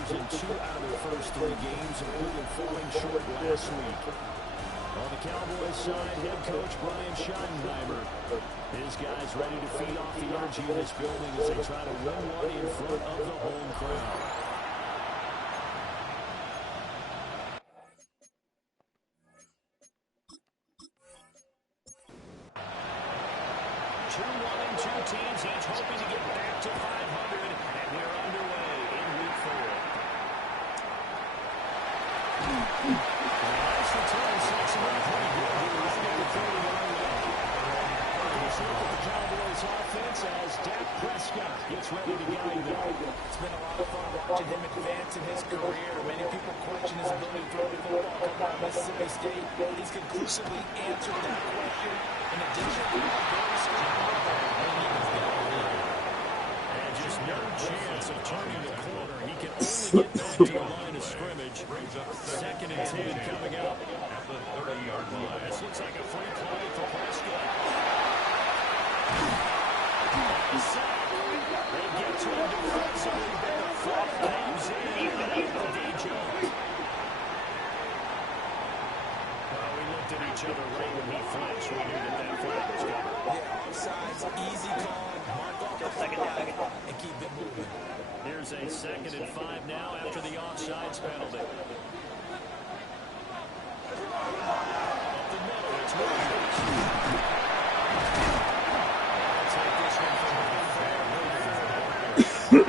losers in 2 out of their first 3 games, including falling short last week. On the Cowboys side, head coach Brian Schottenheimer. His guys ready to feed off the energy in this building as they try to win one in front of the home crowd. Two teams each hoping to get back to 500, and we're underway in week 4. Nice return sets him up pretty good here. He's got the 30-yard line. Let's look at the Cowboys offense as Dak Prescott gets ready to guide them. It's been a lot of fun watching him advance in his career. Many people question his ability to throw the football coming out of Mississippi State. He's conclusively answered that question. In addition, very strong. And just no chance of turning the corner. He can only get back to the line of scrimmage. 2nd and 10 coming up at the 30-yard line. This looks like a free play for Prescott. They get to him defensively, but the flag comes in for DJ. Well, we looked at each other right when he flinched. We knew that flag was coming. Yeah, offsides, easy call. Mark off the flag and keep it moving. Here's a 2nd and 5 now after the offsides penalty. Up the middle, it's Williams. Take this one from The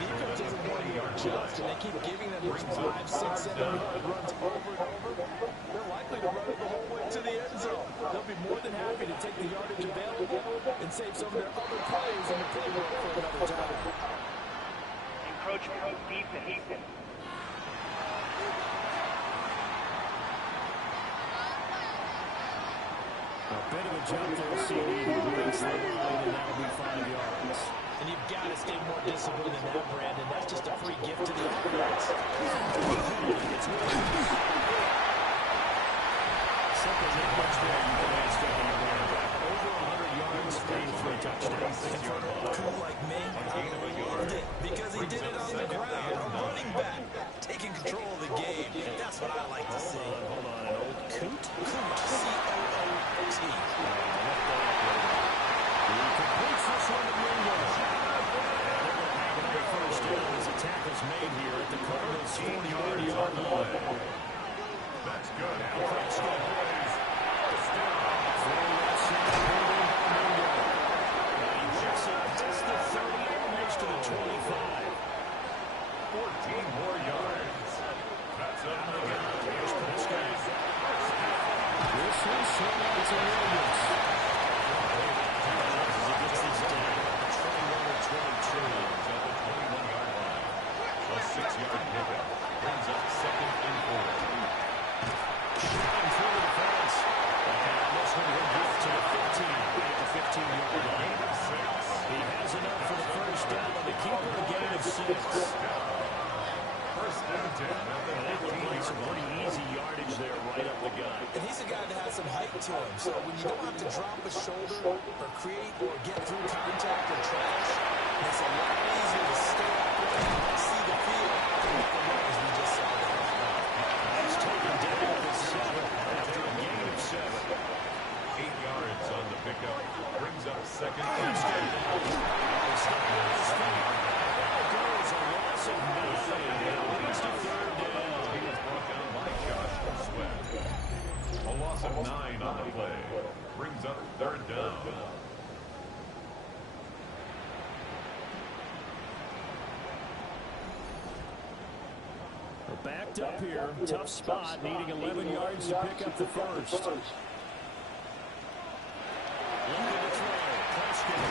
defense isn't going to adjust, and they keep giving them 5, 6, 7 yard runs over and over. They're likely to run it the whole way to the end zone. They'll be more than happy to take the yardage available and save some of their other plays in the playbook for another time. Encroachment defense. A bit of a jump there, CD. He breaks the line, and that'll be 5 yards. And you've got to stay more disciplined than that, Brandon. That's just a free gift to the offense. Something not much there. You can ask that in the running back. Over 100 yards, 3 touchdowns. And for an old cool like me, I loved it because he did it on the ground. A running back taking control of the game. That's what I like to see. Hold on. An old coot? Coot. C-O-O-T. He completes this one to Williams. First down as a tackle's made here at the Cardinals' 40-yard line. That's good. Now Prescott plays. He works it past the 30, almost to the 25. 14 more yards. That's up and again. Here's Prescott. This is swung out to Williams. As he gets this down, 21-22. 6-yard pickup brings up 2nd and 4. Shooting through the defense. And this one will get to the 15 at the 15-yard line. He has enough for the first down to keep a gain of 6. First and 10. That looked like some pretty easy yardage there right up the gut. And he's a guy that has some height to him. So when you don't have to drop a shoulder or create or get through contact or trash, it's a lot easier to stay upright and see the field than the runners we just saw there. He's taken down to 7 after a gain of 7. 8 yards on the pickup. Brings up 2nd and 10. Goes a loss of 9. At least a 3rd down. He was brought down by Josh Sweat. A loss of 9 on the play. Brings up 3rd down. Backed up here, tough spot, needing 11 yards to pick up the first. Looking to throw, Prescott.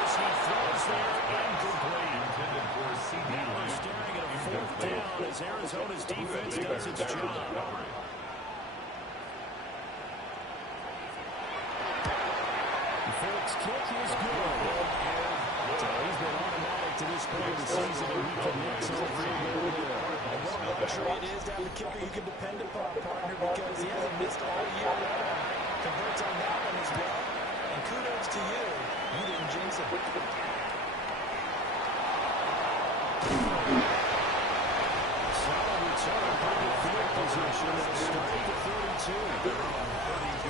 As he throws there, incomplete. Intended for CD. Now we're staring at a 4th down as Arizona's defense does its job. The Folks kick is good. So he's been automatic to this point of the season, and we can next over What a luxury it is to have a kicker you can depend upon, partner, because he hasn't missed all year long. Converts on that one as well. And kudos to you. You didn't jinx it. Solid return by the field position. They'll start at the 32.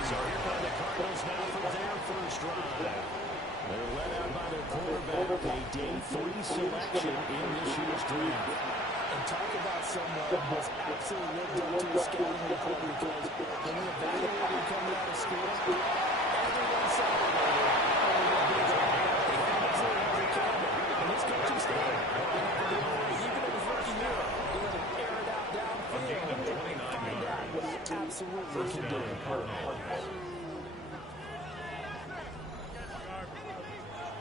So here come the Cardinals now for their first drive. They're led out by their quarterback, a day 3 selection in this year's draft. And talk about someone who's absolutely lived up to his scouting report, because when we evaluated him coming out of school, everyone celebrated. And his coaching staff, even in his rookie year, he let him air it out downfield and find out what he absolutely can do.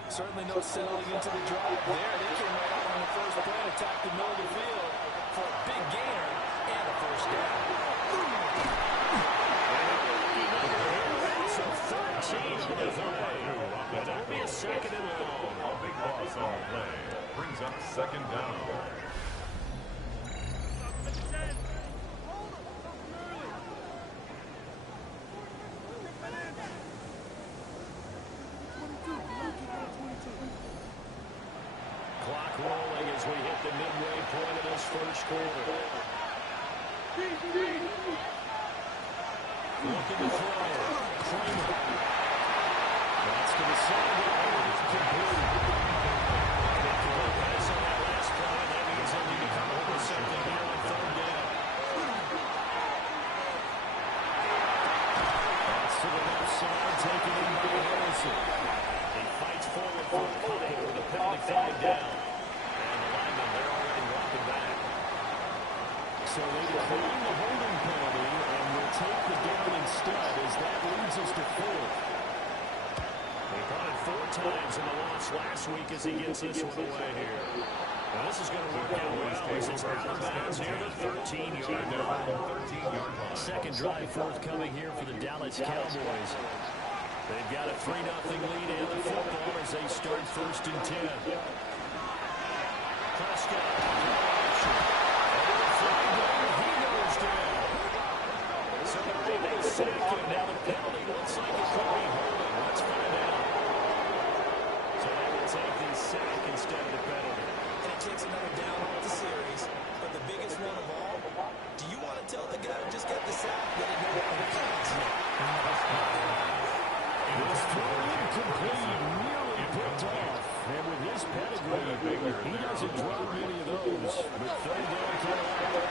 Certainly no settling into the drive there. They came right out on the first play, attacked the middle of the field for a big gainer and a first down. So 13 on the play. That'll be a second and long. A big loss on the play. Brings up second down. Clock rolling as we hit the midway point of this first quarter. Looking to throw. Kramer. That's to the sideline. It's complete. Pass on that last play, and that means they'll need to come up with something here on third down. That's to the left side, taken in by Harrison. He fights forward for a play with a penalty flag down. And the linemen, they're already walking back. So they decline the holding penalty and will take the down instead, as that leads us to fourth. They caught it 4 times in the loss last week as he gets this one away here. Now this is going to work out well as it's out of bounds near the 13-yard line. Second drive forthcoming here for the Dallas Cowboys. They've got a 3-0 lead and the football as they start first and 10. Prescott. He goes down. So they sack him. Now the penalty looks like it could be holding. Let's find out. So they will take the sack instead of the penalty. And it takes another down off the series. But the biggest one of all, do you want to tell the guy who just got the sack that he knows what he does? This throw incomplete, nearly picked off. And with his pedigree, he doesn't drop many of those. But third down, Carolina.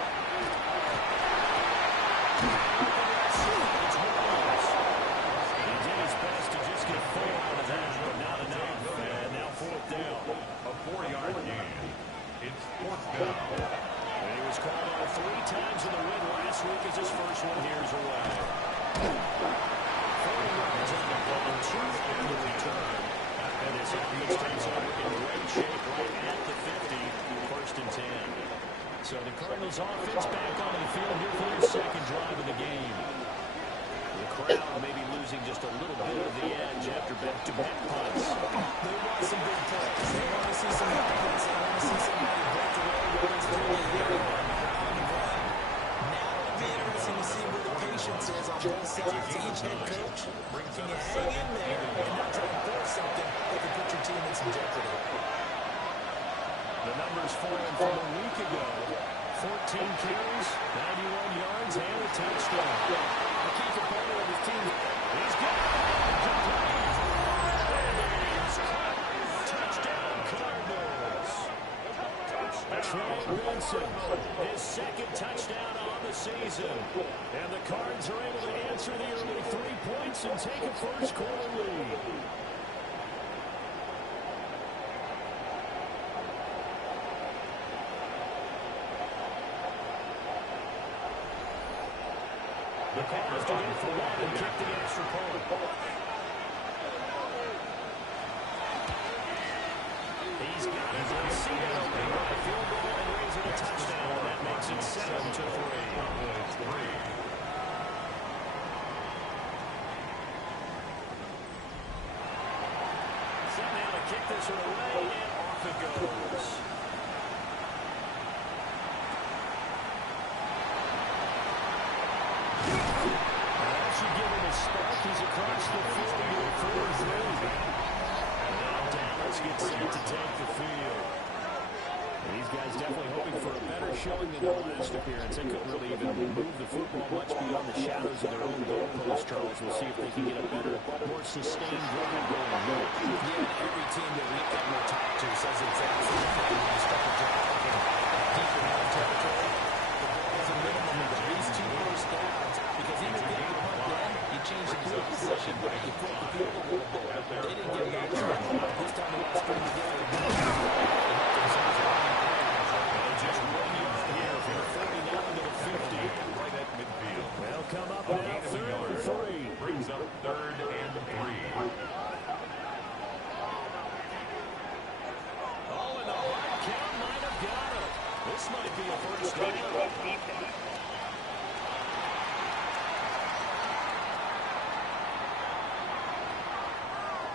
He did his best to just get 4 out of that, but not enough. And now fourth down. A 4-yard gain. It's fourth down. And he was called on 3 times in the win last week as his first one here's away. 40 yards on the ball, 2 on the return. And this offense takes over in great shape right at the 50, first and 10. So the Cardinals offense back onto the field here for their second drive of the game. The crowd may be losing just a little bit of the edge after back-to-back punts. They want some big plays. They want to see some big plays. They want to see somebody break away with his really here on the ground. Now it'll be interesting to see where the patience is on both sides. Each head coach, can you hang in there and not try to force something that could put your team in some jeopardy? The numbers for him from a week ago. 14 carries, 91 yards, and a touchdown. The key component of his team. He's got it. Touchdown, Cardinals. Trey Benson, his second touchdown on the season. And the Cards are able to answer the early 3 points and take a first quarter lead. The Cardinals go in for 1 and kick the extra point. He's got it. I see it open. Field goal and raising a touchdown. That makes it 7-3. Set now to kick this one away, and off it goes. He's across the field for 4-3. Now Dallas gets set to take the field. These guys definitely hoping for a better showing than their last appearance. They couldn't really even move the football much beyond the shadows of their own goalpost, Charles. We'll see if they can get a better, more sustained drive going here. Yeah, and every team that we've ever talked to says exactly the same when you start to get deep in their territory. The goal is a minimum of at least 2 first downs, because even if you have to punt then, you change the field position, right? You flip the field goal. They didn't get that chance. This time they got string together. Just 1 yard here from the 49 to the 50. Right at midfield. They'll come up now, 3rd and 3. Brings up 3rd and 3. Oh, and the hard count might have got him. This might be a first down.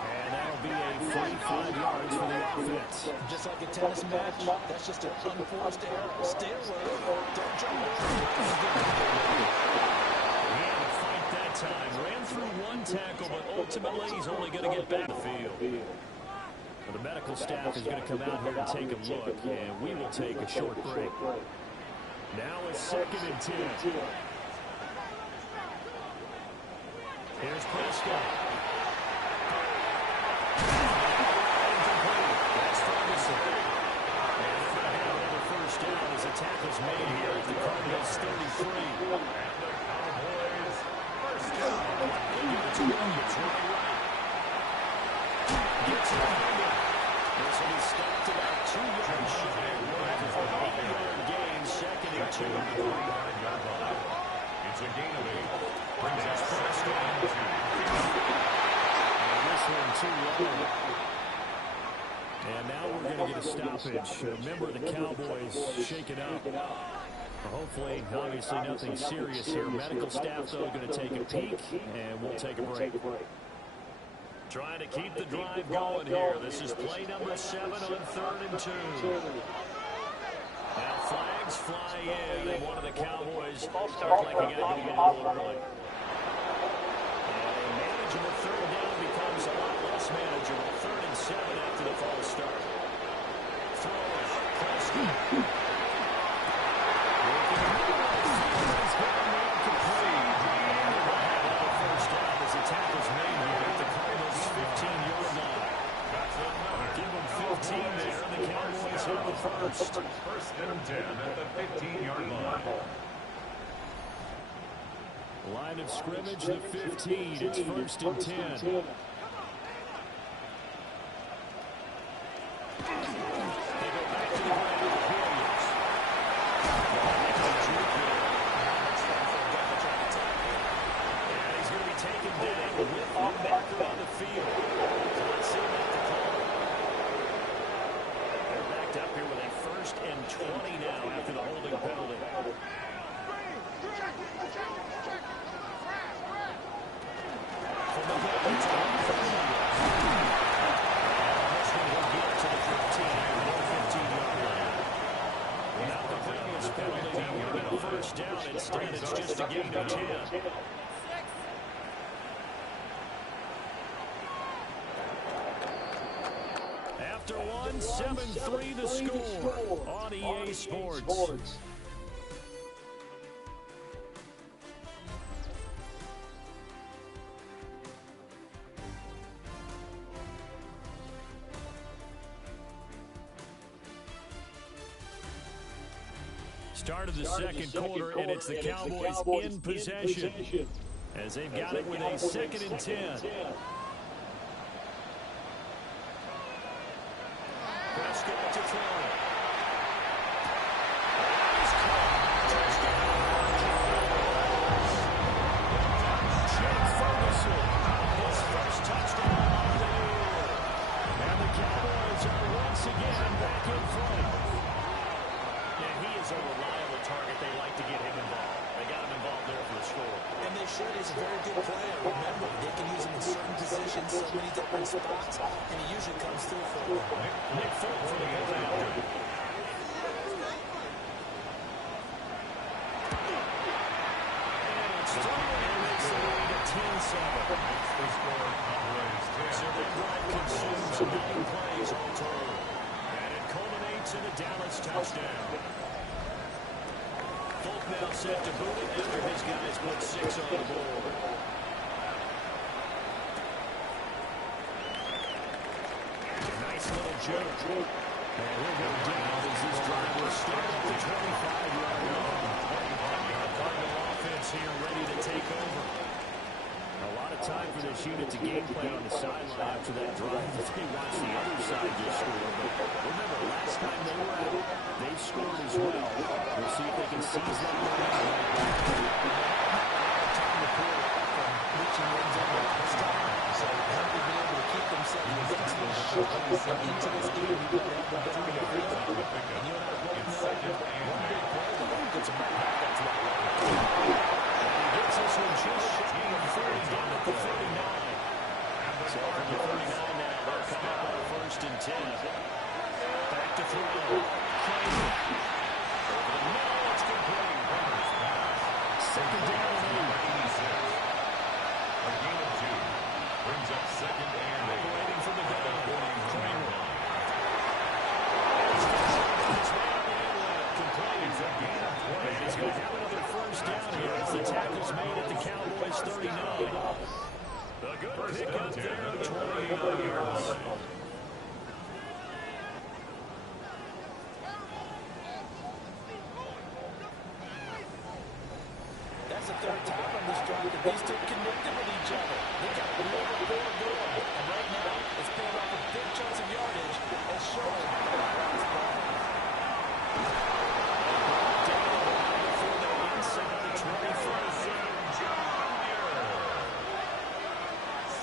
And that'll be a 45 yards for the offense. Just like a tennis match, that's just an unforced error. Stay alert. Don't jump over. He had to fight that time. Ran through 1 tackle, but ultimately he's only going to get back to the field. Well, the medical staff is going to come out here and take a look, and we will take a short break. Now it's 2nd and 10. Here's Prescott. That's Ferguson. And they're going to have another first down as a tackle's made here at the Cardinals 33. And the Cowboys first down. It's Williams running right. Gets it behind him. This will be stopped about 2 yards shy. For a 8-yard gain, 2nd and 2. 3-yard line. It's a gain of 8. Brings us first down to 2. And this one too low. And now we're going to get a stoppage. A member of the Cowboys shaken up. Hopefully, obviously nothing serious here. Medical staff, though, going to take a peek, and we'll take a break. Trying to keep the drive going here. This is play number 7 on 3rd and 2. Now flags fly in, and one of the Cowboys look like he got to get in a little early. And a manageable 3rd down becomes a lot less manageable. 3rd and 7 after the false start. Throws. Prescott. He's got him incomplete. And they'll have another first down as the tackle's made here at the Cardinals' 15-yard line. That's another. Give them 15 there. The Cowboys have the first. First and 10 at the 15-yard line. Line of scrimmage, the 15. It's 1st and 10. They go back to the ground with Williams. And he's going to be taken down with the marker on the field. Let's see about the call. They're backed up here with a 1st and 20 now after the holding penalty. From the middle, it's this one will get to the 15, the 15-yard line. Without the penalty penalty, they will get a first down. Instead, it's just a gain of 10. After one, 7-3 the score on EA Sports. Start of the second quarter, and it's the Cowboys in possession as they've got it with a 2nd and 10. Prescott to throw. He's caught. Touchdown. Jake Ferguson, his first touchdown of the year. And the Cowboys are once again back in front. And he is a reliable target. They like to get him involved. They got him involved there for the score. And they should. He's a very good player. Remember, they can use him in certain positions, so many different spots, and he usually comes through for them. Nick Folk for the goal after. And it's through, and makes the lead at 10-7. It's the score. Cowboys 10. So their drive consumes 9 plays all total. And it culminates and a Dallas touchdown. Folk now set to boot it after his guys put 6 on the board. Nice little joke. And he'll go down as this drive will start at the 25-yard line. Cardinal offense here ready to take over. A lot of time for this unit to game plan on the sideline after that drive. They watch the other side just score. But remember, last time they were out, they scored as well. We'll see if they can seize that momentum. Time to pull it off from reaching wins over last time. So how they been able to keep themselves against those shots and into this game? You got to have the ability to read them. And you know what? One big play, the ball gets them right back up to that line. He gets this one just shy of 30 down at the 39. So from the 39 now, they'll come up on 1st and 10. Back to throw. Over the middle, it's complete. Second down and 8. A gain of 2 brings up 2nd and 8. Operating from the gun. He's going to have another 1st down here as the tackle's made at the Cowboys 39. A good pick up there, 20 yards. That's the 3rd time on this drive that these two connected with each other. They got a little bit more going. And right now, it's paying off a big chunks of yardage and showing that last play. Before they inside the 25.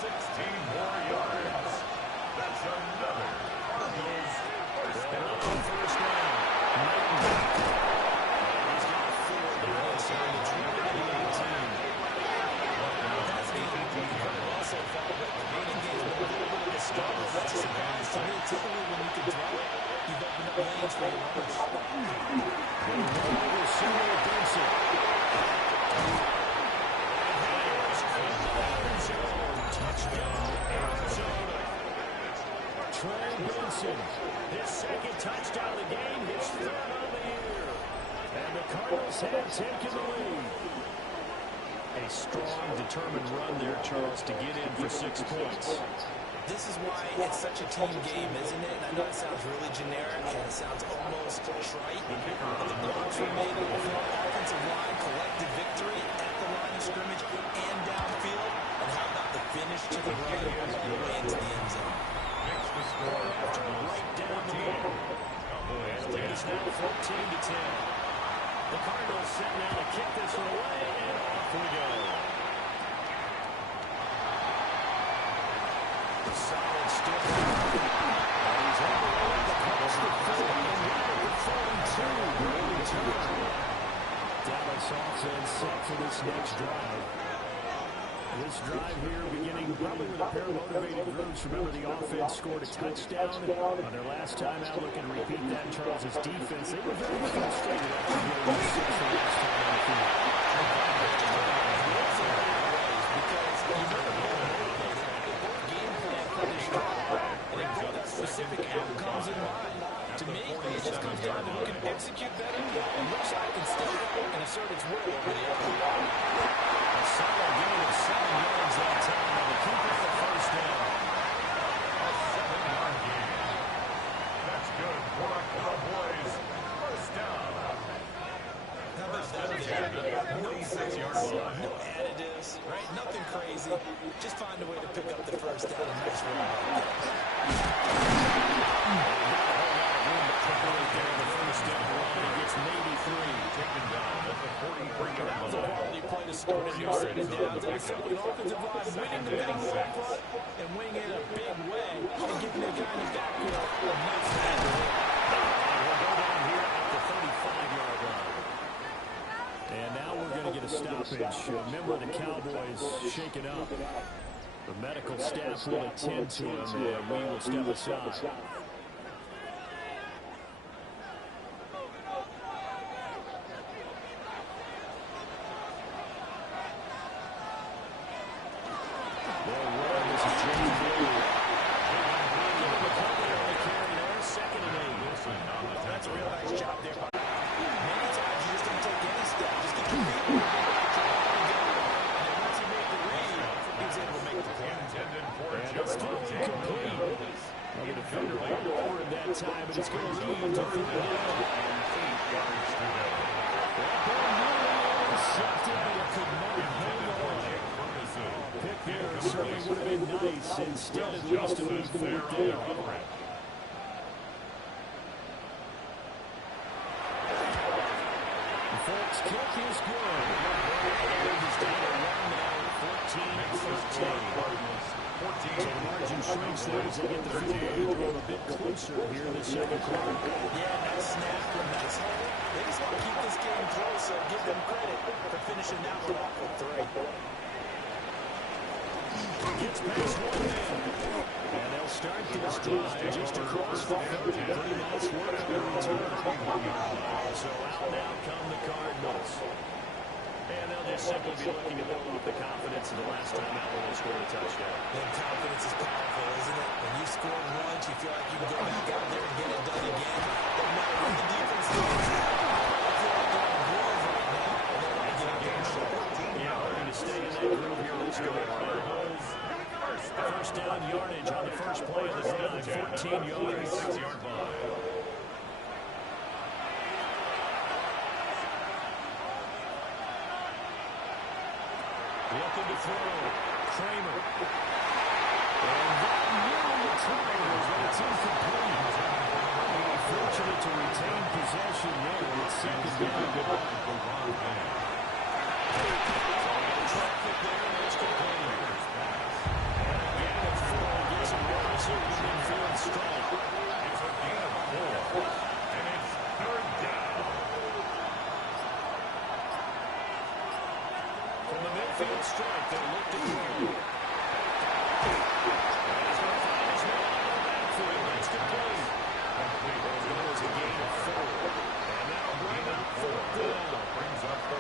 16 more yards. That's another Cardinals first down. First down. He's got 4 now inside the 20-18. That's the also found that the running game's been a little bit of a struggle. That's a surprise to me. Typically, when you can throw it, you've opened up lanes for your runners. Trey Benson, his 2nd touchdown of the game, his 3rd of the year. And the Cardinals have taken the lead. A strong, determined run there, Charles, to get in for 6 points. This is why it's such a team game, isn't it? And I know it sounds really generic and it sounds almost trite, but the blocks were made on the offensive line, collective victory at the line of scrimmage and downfield. And how about the finish to the run all the way into the end zone? Makes the score Right down the middle. And lead is now 14-10. The Cardinals set now to kick this one away, and off we go. The solid stick. And he's on the way across the field, and right at the 42. Great return. Dallas offense set for this next drive. This drive here beginning probably with a pair of motivated groups. Remember, the offense scored a touchdown on their last time out. Looking to repeat that. Charles' defense, they were very frustrated after getting 6 the last time on the field. Because you never know what game plan for this drive, and they both have specific outcomes in mind. To me, it just comes down to who can execute better and which side can step up and assert its will over the other. A solid gain of 7 yards that time on the keeper for 1st down. A 7-yard gain. That's good for our Cowboys. 1st down. First and 10. 46-yard line. No additives, right? Nothing crazy. Just find a way to pick up the 1st down and nice run. Taken down at the 43-yard That was a line. quality play to start a new second down. That's an offensive line winning the battle up front and winning it in a big way and giving the guy in the backfield a nice hand to hit. We'll go down here at the 35-yard line. And now we're going to get a stoppage. A member of the Cowboys shaken up. The medical staff will attend to him, and we will step aside. Second and 8. Wilson on the Once he made the read, he was able to make the play. And it's thrown complete. Well, the defender rolled over him that time, but it's going to lead to 3 down. Pick there certainly would have been nice. Instead, at least it was 4th down. The Folks kick is good. It's down to 1 now, 14-13. So the margin shrinks there as they get the field goal drawn a bit closer here in the second quarter. Yeah, nice snap and nice hold. They just want to keep this game close, so give them credit for finishing that one off with 3. Gets past 1 man. And they'll start this drive just across the 30. Pretty nice work on the return. So out now come the Cardinals. And they'll just simply be looking to build off the confidence of the last time out when they scored a touchdown. And confidence is powerful, isn't it? When you score once, you feel like you can go back out there and get it done again. No matter what the defense does, I feel like they're on a groove right now, and they want to get out there and show it. Yeah, we're going to stay in that groove here. Let's go. First down yardage on the first play of the drive. 14 yards. 6-yard line. Looking to throw. Kramer. And that nearly tires, but it's incomplete. Fortunate to retain possession there. It's 2nd down. Traffic there, and it's complete. And again, a 4 gets a massive infield strike. It's a gain of 4. And it's 3rd down. From the midfield strike, they'll look to throw. He's going to find his man on the backfield. It's complete. That was a gain of 4. And that'll bring up 4th down.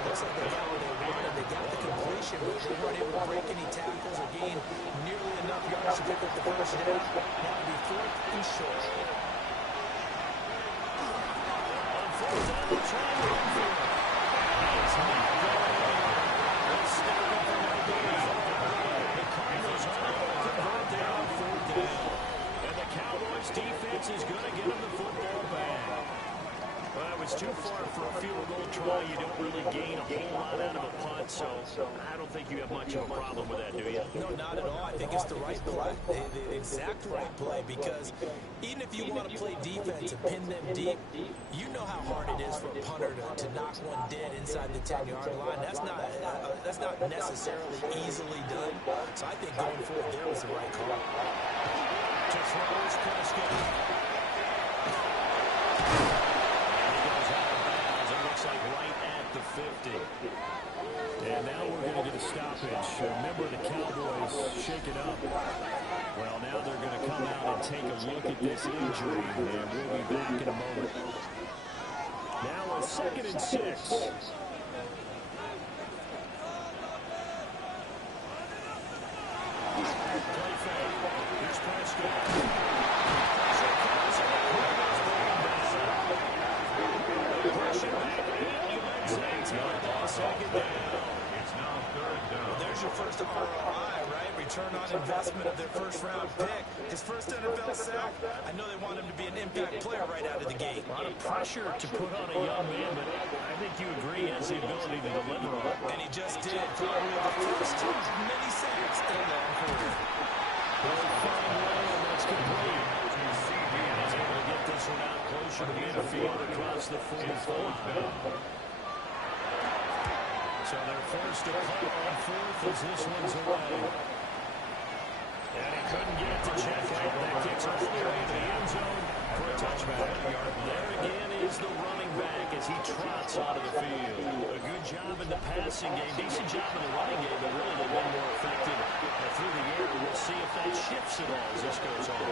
Looks like they got what they wanted. They got the completion, but they weren't able to break any tackles or gain nearly enough yards to pick up the first down. Now it'll be 4th and short. On 4th down, they'll try to run for it. It's not going anywhere. They'll step up for no gain. The Cardinals are able to convert there on 4th down. And the Cowboys defense is going to get them the football back. Well, it was too far for a field goal try. You don't really gain a whole lot out of a punt, so I don't think you have much of a problem with that, do you? No, not at all. I think it's the right play, the exact right play, because even if you want to play defense and pin them deep, you know how hard it is for a punter to knock one dead inside the 10-yard line. That's not necessarily easily done. So I think going forward there was the right call. To throw is Prescott. Like right at the 50. And now we're going to get a stoppage. Remember, the Cowboys shaking up. Well, now they're going to come out and take a look at this injury, and we'll be back in a moment. Now a 2nd and 6. Play fake. Here's Prescott. Second down. It's now 3rd down. Well, there's your first ROI, right? Return on investment of their first-round pick. His first NFL sack. I know they want him to be an impact player right out of the gate. A lot of pressure to put on a young man, but I think you agree he has the ability to deliver on it. And he just did. Probably the first many sacks in a long career. That's complete. He's able to get this one out closer to midfield across the 45. So they're forced to play on 4th as this one's away. And he couldn't get it to check out. That kicks all the way to the end zone for a touchback. There again is the running back as he trots out of the field. A good job in the passing game. Decent job in the running game, but really they've been more effective through the air. We'll see if that shifts at all as this goes on.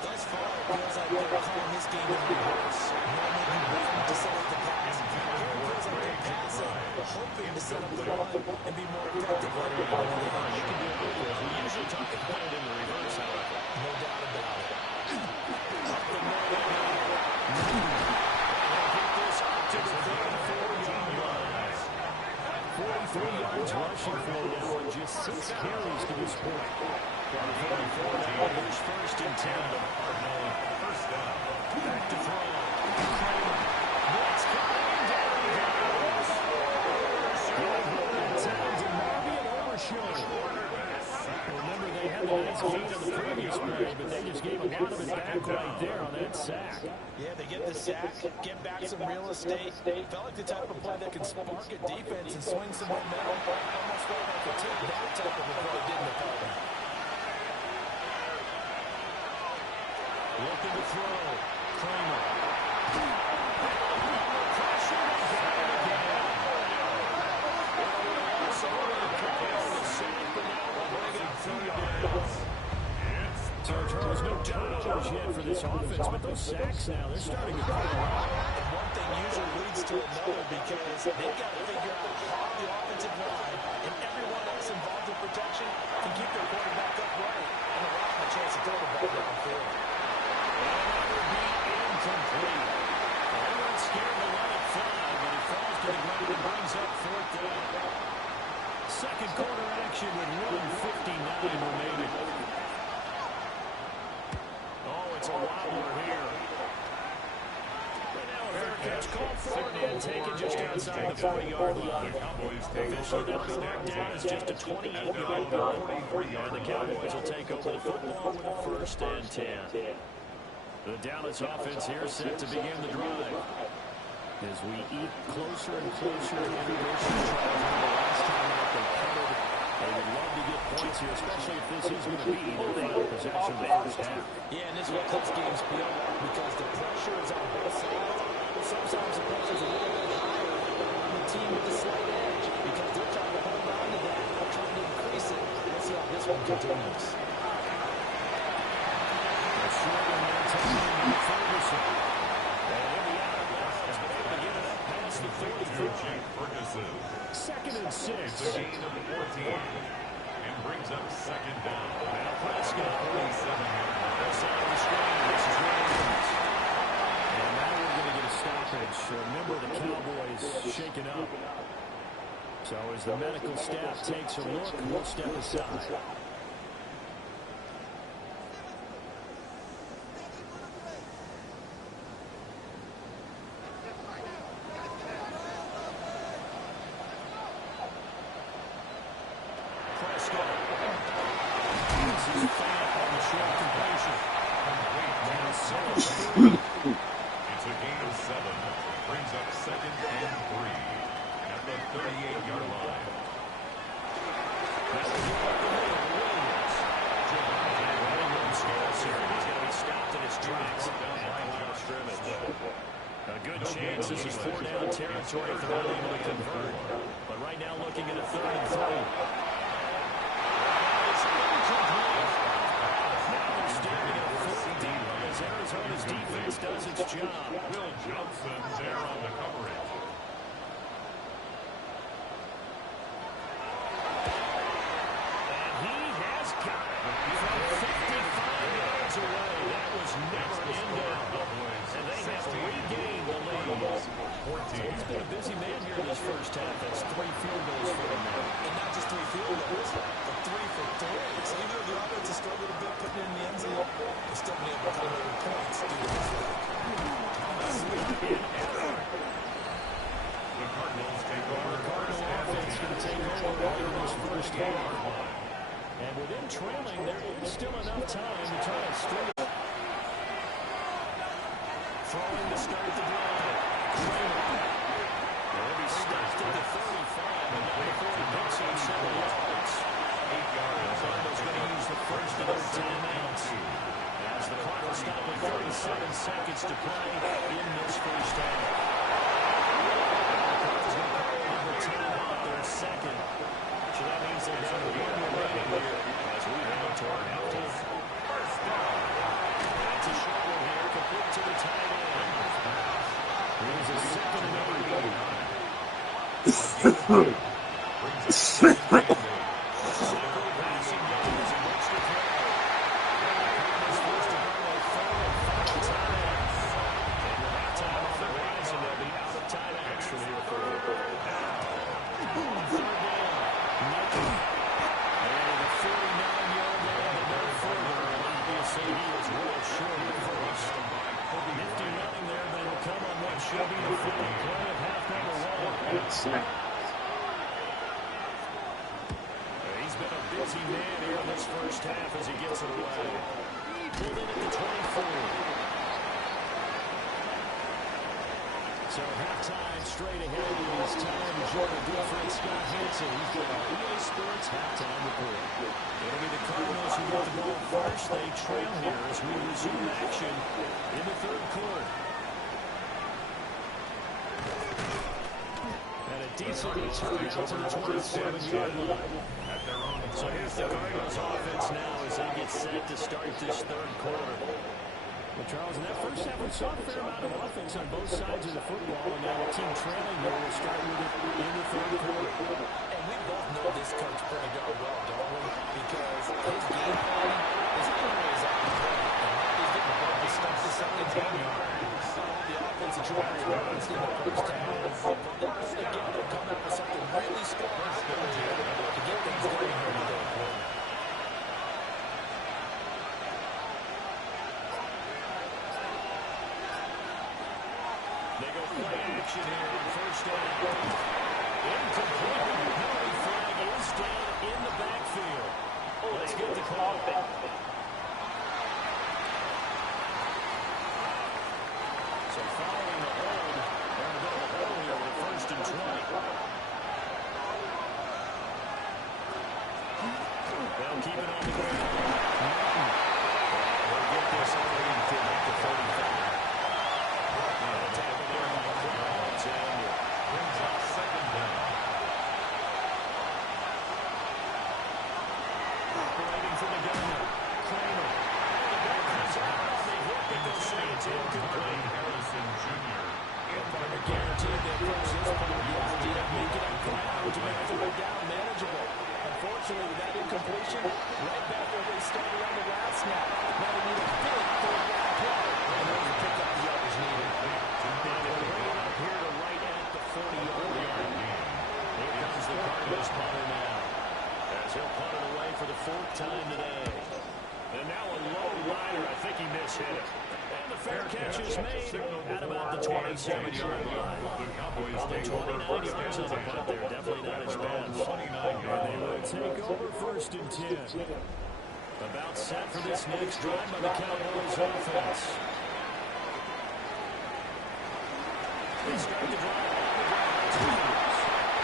Thus far, it feels like they're calling this game in reverse. Normally, you wait to set up the pass. Here it feels like they're passing, hoping to set up the run and be more effective later on in the game. You can do it both ways. We usually talk about it in the reverse, however. No doubt about it. Up the middle. They'll get this up to the 34-yard line. 3 yards rushing for now and just 6 carries to this point. From 44 now, here's first and 10. First down. Back to throw. Kramer. Blitz coming. Down he goes. Towns and Marvin overshot. Remember, they had the nice lead on the previous play, but they just gave a lot of it back right there on that sack. Yeah, they get the sack, get back some real estate. Felt like the type of play that can spark a defense and swing some momentum. Almost felt like it took that type of a play, didn't it, Cardinals? Looking to throw. Kramer. There's no turnovers yet for this offense, but those sacks now, they're starting to pile up. And one thing usually leads to another because they've got to figure out how the offensive line and everyone else involved in protection can keep their quarterback upright and allow him a chance to throw the ball downfield. That would be incomplete. They weren't scared to let it fly, but it falls to the ground and brings up 4th down. Second quarter action with 1:59 remaining. Oh, it's a wobbler here. But now a fair catch called for it and taken just outside the 40-yard line. Officially, that'll be marked down as just a 28-yard run. And the Cowboys will take over the football with a 1st and 10. The Dallas offense here set to begin the drive. As we eat closer and closer to intermission, the last time out they covered, they would love to get points here, especially if this is going to be their final possession of the first half. Yeah, and this is what close games feel like because the pressure is on both sides. But sometimes the pressure is a little bit higher on the team with the slight edge because they're trying to hold on to that. They're trying to increase it. Let's see how this one continues. That's short on their time in Ferguson. And in the out left, able to get it up past the 33. Second and 6. It's a gain of 14 and brings up second down. Now Prescott. 47-yard line. Outside of the screen. This is Williams. And now we're going to get a stoppage. Remember, the Cowboys shaken up. So as the medical staff takes a look, we'll step aside. It's a gain of 7. Brings up second and 3 at the 38-yard line. That's the ball up the middle. Williams. Williams scores here. He's going to be stopped in his tracks at the line of scrimmage. A good chance this is 4-down territory if they're not able to convert. But right now looking at a 3rd and 3. It's incomplete. Now they're standing at 4th down as Arizona's defense does its job. Will Johnson there on the coverage. And he has got it from 55 yards away. That was never in doubt. And they have regained the lead. So he's been a busy man here in this first half. That's 3 field goals for him now. And not just 3 field goals, but 3 for 3. So even though the offense has struggled a bit putting it in the end zone, they're still been able to come over points due to this. The Cardinals take over. The Cardinal offense going to take over in this first half. And with them trailing, there is still enough time to try to string it. Throwing to start the drive. They'll be stopped at the 35, and now before he picks up 7 yards. 8 yards. Cardinals going to use the first of their timeouts. As the clock will stop with 37 seconds to play in this first half. Cardinals going to call number 10 off their second. So that means they have 1 remaining here as we head toward halftime. First down. That's a short one here, complete to the tight end. Here's a 2nd and 8. Brings up second and 8. Passing yards and much to throw. Cardinals forced to go on 4 and 5 timeouts. And with halftime on the horizon, they'll be out of timeouts from here forward. 3rd He's been a busy man here in this first half as he gets it away. Pulled in at the 24. So halftime straight ahead. It is time to join our good friend Scott Hanson. He's got our EA Sports halftime report. It'll be the Cardinals who get the ball first. They trail here as we resume action in the third quarter. And a decent return out to the 27-yard line. So here's the Cardinals offense now as they get set to start this third quarter. Well, Charles, in that first half, we saw a fair amount of offense on both sides of the football, and now the team trailing here will start with it in the third quarter. And we both know this coach pretty darn well, don't we? Because his game plan is always on point. And now he's getting the ball to start the second half. The offensive drive runs in the first half. Again, they'll come out with something really strong to get things going here in the third quarter. They go play action here on first down. Incomplete. The penalty flag is down in the backfield. Let's get the call. So following the hold, they're going to go to the hole here with first and 20. They'll keep it on the ground. They'll get this already to the 35. Brings up second down. Operating from the gun. Kramer. The back comes out. They hit the say it's incomplete. Harrison Jr. Guaranteed that first this part of the idea of making up ground to make the way down manageable. Unfortunately, with that incompletion, right back where they started on the last snap. Now they need a big third down play in order to pick up the yards needed. Here to right at the 40-yard line. Here comes the Cardinals punter now. As he'll punt it away for the fourth time today. And now a low rider. I think he mishit it. And the fair catch is made at about the 27-yard line. The Cowboys take 29 yards on the punt there. Definitely not as bad. And they will take over first and 10. About set for this next drive by the Cowboys offense. They start the drive on the ground.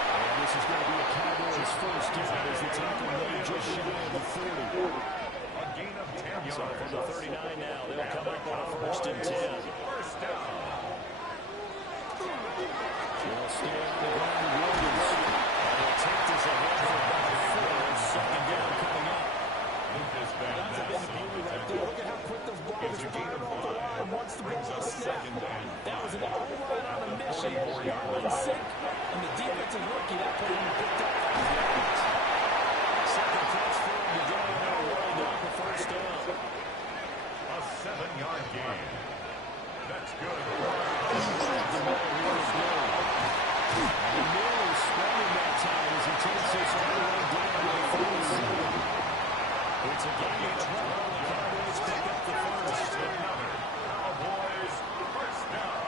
And this is going to be a Cowboys first down as the tackle made just shy of the 30. a gain of 10 yards. So from the 39 now, they'll come up on a first and 10. First down. They'll stay on the ground with Williams. And they'll take this ahead for about 4. Second down coming up. Lucas Van That's a big beauty right there. Look at how quick those blockers fired off the line once the ball was snapped. That was an all-line on a mission. Line sick. And the defensive rookie, that put him picked up. Second catch for him to go now. Rolled up the first down. A 7-yard gain. That's good. Nearly sprawling that time as he takes this all the way down to the 47. It's a game of 12. The Cowboys pick up the first. Another Cowboys first down.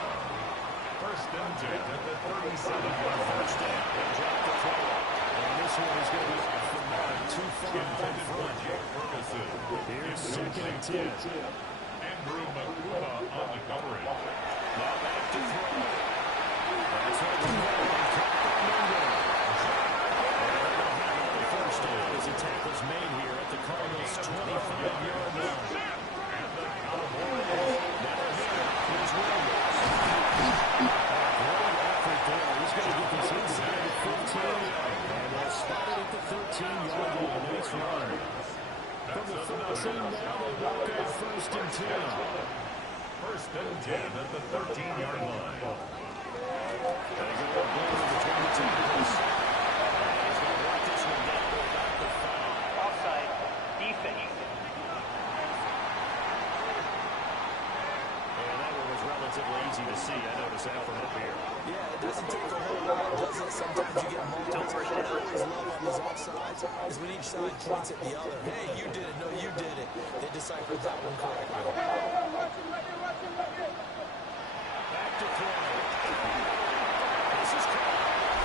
First and 10 at the 37-yard First down. They drop the throw. And this one is going to be off the mark. Too far in front. Ferguson. Here's second and 10. Andrew McCullough on the coverage. Now back to throw. That's what the first down as the tackle's made here at the Cardinals' 25-yard line. And the Cowboys. Now here's Williams. Great effort there. He's going to get this inside the 15. And they'll spot it at the 13-yard line. Nice run. From the 13 now, they walk out first and 10. First and 10 at the 13-yard line. They go up between the tackles. He's going to work this one down to about the 5. Offside, defense. And that one was relatively easy to see. I noticed that from up here. Yeah, it doesn't take a whole lot, does it? Sometimes you get multiples. What I always love on these offsides is when each side points at the other. Hey, you did it. No, you did it. They deciphered that one correctly. Back to throw. This is caught.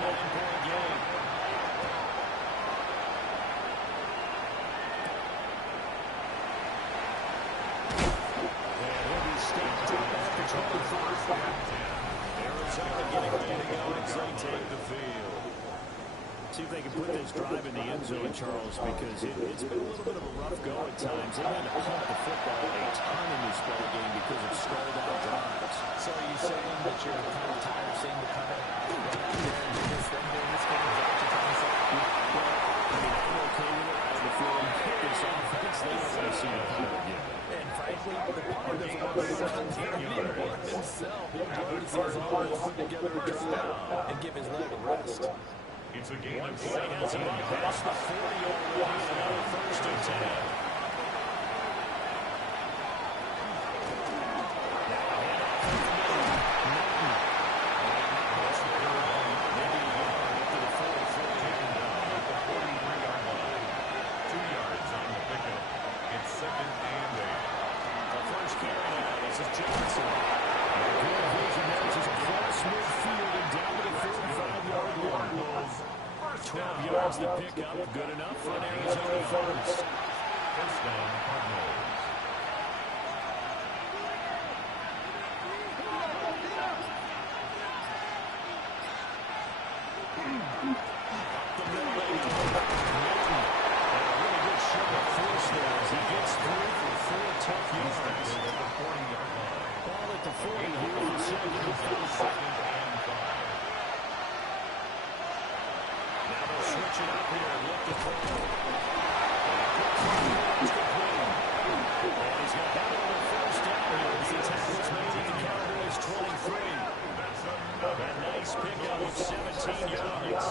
9-point game. And he'll be stopped at the 25. Arizona getting ready to go as they take the field. See if they can put this drive in the end zone, Charles, because it's been a little bit of a rough go at times. They've had to pump the football a ton in this ball game because of stalled out drives. So are you saying that you're kind of tired of seeing the cover run out there and do this thing during this game? Well, I mean, I'm okay with it. I have a feeling this offense, they don't want to see the cover again. And frankly, the punter doesn't want to run himself. He'd love to see his offense put together a drive and give his leg a rest. It's a game of Play has him up past the 40 already. Another first and 10. The pickup, good enough for an Arizona first. First down, Cardinals. The middle they go. Newton. And a really good shot of force there as he gets through for 4 tough yards. At the 40-yard line. Ball at the 40 here with the second and 5. Now they'll switch it up here and look to throw. And he's got that on the first down here as the tackle's made at the Cowboys 23. A nice pickup of 17 yards.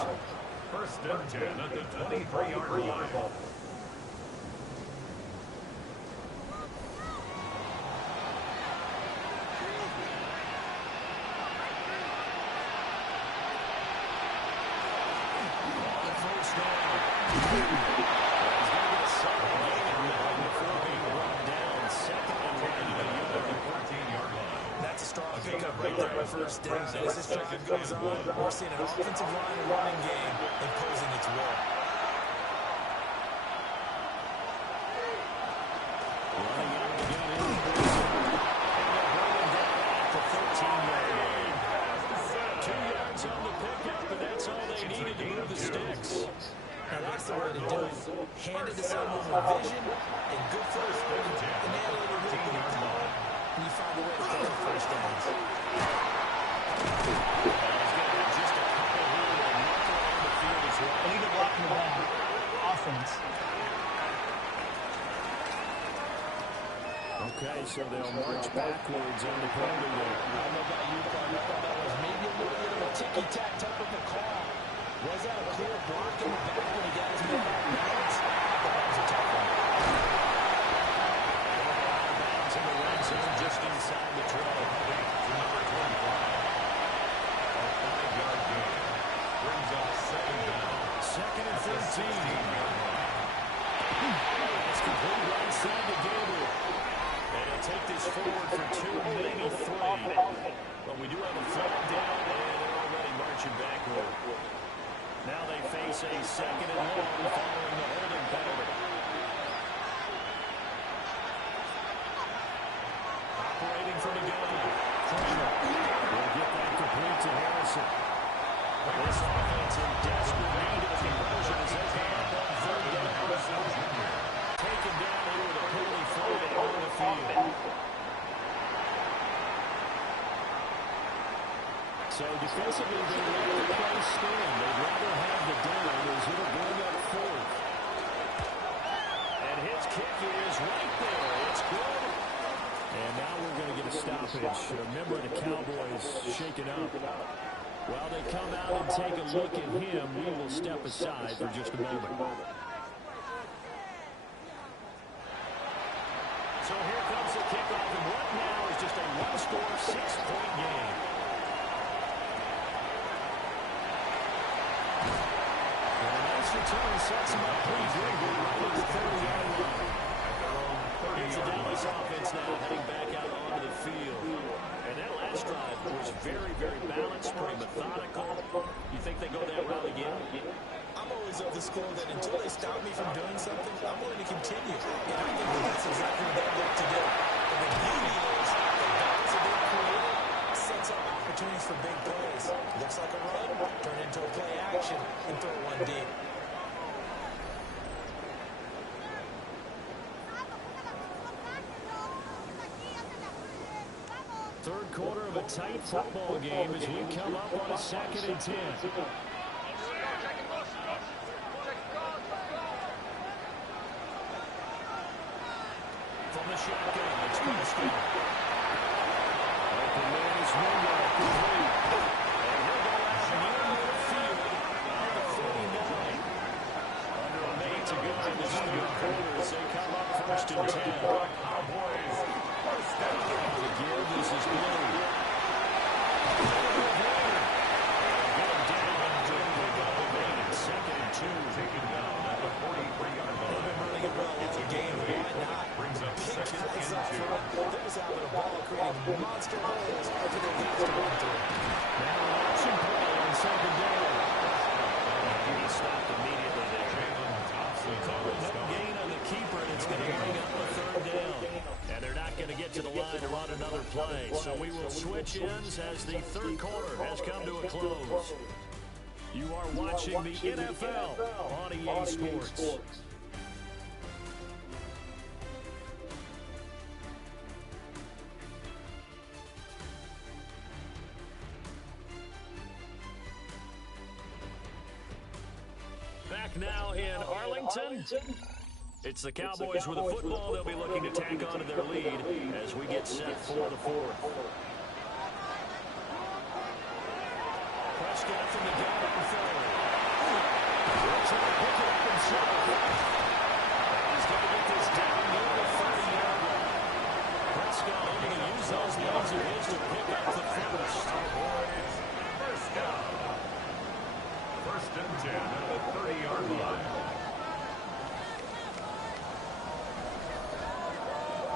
First and 10 at the 23-yard line. First down. As this drive goes on, we're seeing an offensive line running game imposing its will. Running out again in the and they'll bring him down at the 13-yard line. 2 yards on the pickup, but that's all they needed to move the sticks. And that's the way to do it. Hand it to someone with vision and good first. And they had a little bit of time. And you find a way to get the first downs. He's going to have just a couple here with a marker on the field as well. Lead the block in the back. Offense. Okay, so they'll march backwards on the penalty there. I don't know about you, but I thought that was maybe a little bit of a ticky-tack type of a call. Was that a clear block in the back when he got his man out of bounds? That was a tough one. Out of bounds in the red zone just inside the 12. Number 25. A 5-yard gain. Brings up second down. Second and 15. It's complete right side to Gabriel. And he'll take this forward for 2, maybe 3. But we do have a flag down, and they're already marching backward. Now they face a second and long following the holding penalty. Operating from the gun. Kramer will get that complete to Harrison. This offense in desperate need of conversion as they come up on third down. Taken down here with a penalty flag on the field. So defensively, they let the play stand. They'd rather have the down as it'll bring up fourth. And his kick is right there. It's good. And now we're going to get a stoppage. Remember, the Cowboys shaken up. While they come out and take a look at him, we will step aside for just a moment. So here comes the kickoff, and what now is just a one-score, 6-point game. And a nice return sets him up pretty good here at the 30-yard line. It's the Dallas offense now heading back out onto the field. And that last drive was very, very balanced, pretty methodical. You think they go that route again? I'm always of the school that until they stop me from doing something, I'm willing to continue. And I think that's exactly what they look to do. And the beauty is, the balance that they've created sets up opportunities for big plays. Looks like a run, turn into a play action, and throw one deep. Third quarter of a tight football game as we come up on a 2nd and 10. From the shotgun, it's Prescott. Open man is Mingo, complete. And he'll go out near midfield at the 49. Under a minute to go in this third quarter as they come up 1st and 10. Cowboys, first down. Again, this is Blue. Second and 2. Taken down at the 43-yard line. They've been running it well all game. Why not? Brings up Big 2nd guys and up 2. front. They're just out with a ball creating monster holes for their guys to run through. Now an option play on 2nd down. He stopped immediately there. No gain on the keeper, and it's going to bring up a 3rd down. And they're not going to get to the line to run another play. So we will switch ends as the 3rd quarter has come to a close. You are watching the NFL on EA Sports. Back now in Arlington. It's the Cowboys with the football. They'll be looking to tack on to their lead as we get set for the 4th. Prescott from the gun on 3rd. He'll try to pick it up himself. He's going to get this down near the 30-yard line. Prescott able to use those legs of his to pick up the 1st. Cowboys, first down. 1st and 10 at the 30-yard line.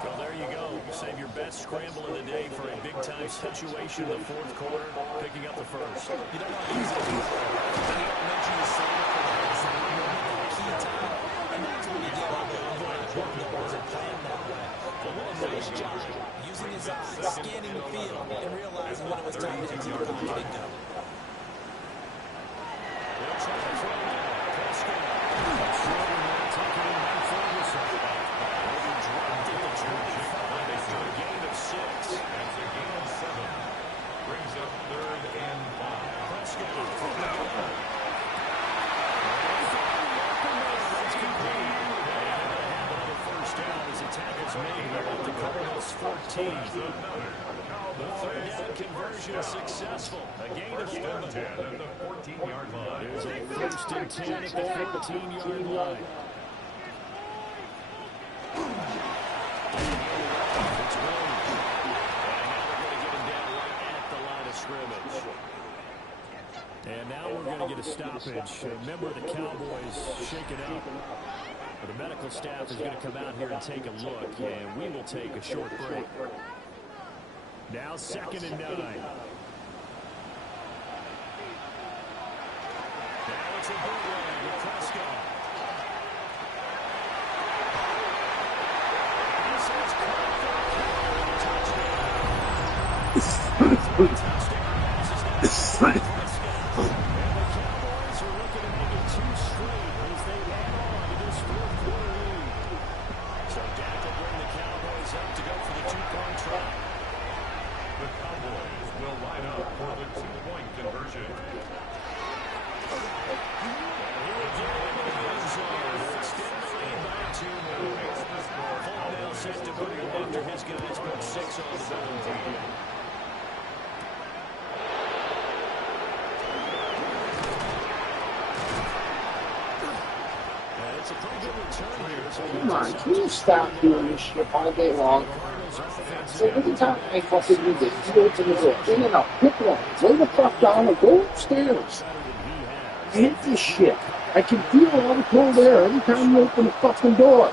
Well, there you go. Save your best scramble of the day for a big-time situation in the 4th quarter, picking up the 1st. You don't want to use it. You don't make sure you save it for the key time. And that's when you get all the overall that wasn't planned that way. But what a nice job using his eyes, scanning the field, and realizing when it was time to execute the big go. They'll try to throw now. Prescott. Taking in by Ferguson. He dropped it to 25 after a gain of 6. That's a gain of 7. Brings up 3rd and 5. Prescott from the gun. That's complete. And they'll have another 1st down as the tackle's made. They're at the Cardinals 14. The 3rd down conversion successful. A gain of 7. 10 at the 14-yard line. There's a 1st and 10 at the 14-yard line. It's Williams. And now they're going to get him down right at the line of scrimmage. And now we're going to get a stoppage. A member of the Cowboys shaken up. The medical staff is going to come out here and take a look, and we will take a short break. Now 2nd and 9. Now it's a bootleg with Prescott. This is caught for a touchdown. Prescott. And the Cowboys are looking to make it 2 straight as they add on to this 4th quarter lead. So Dak will bring the Cowboys up to go for the 2-point try. The Cowboys will line up for the 2-point conversion. Here we go into the end zone. Extend the lead by 2 more. Full now set to put him after his guys put 6 on the board. It's a pretty good return here. Come on, can you stop doing this shit all day long? So every time I fucking do this, you go to the door, in and out, pick one, lay the fuck down, and go upstairs. I hate this shit. I can feel all the cold air every time you open the fucking door.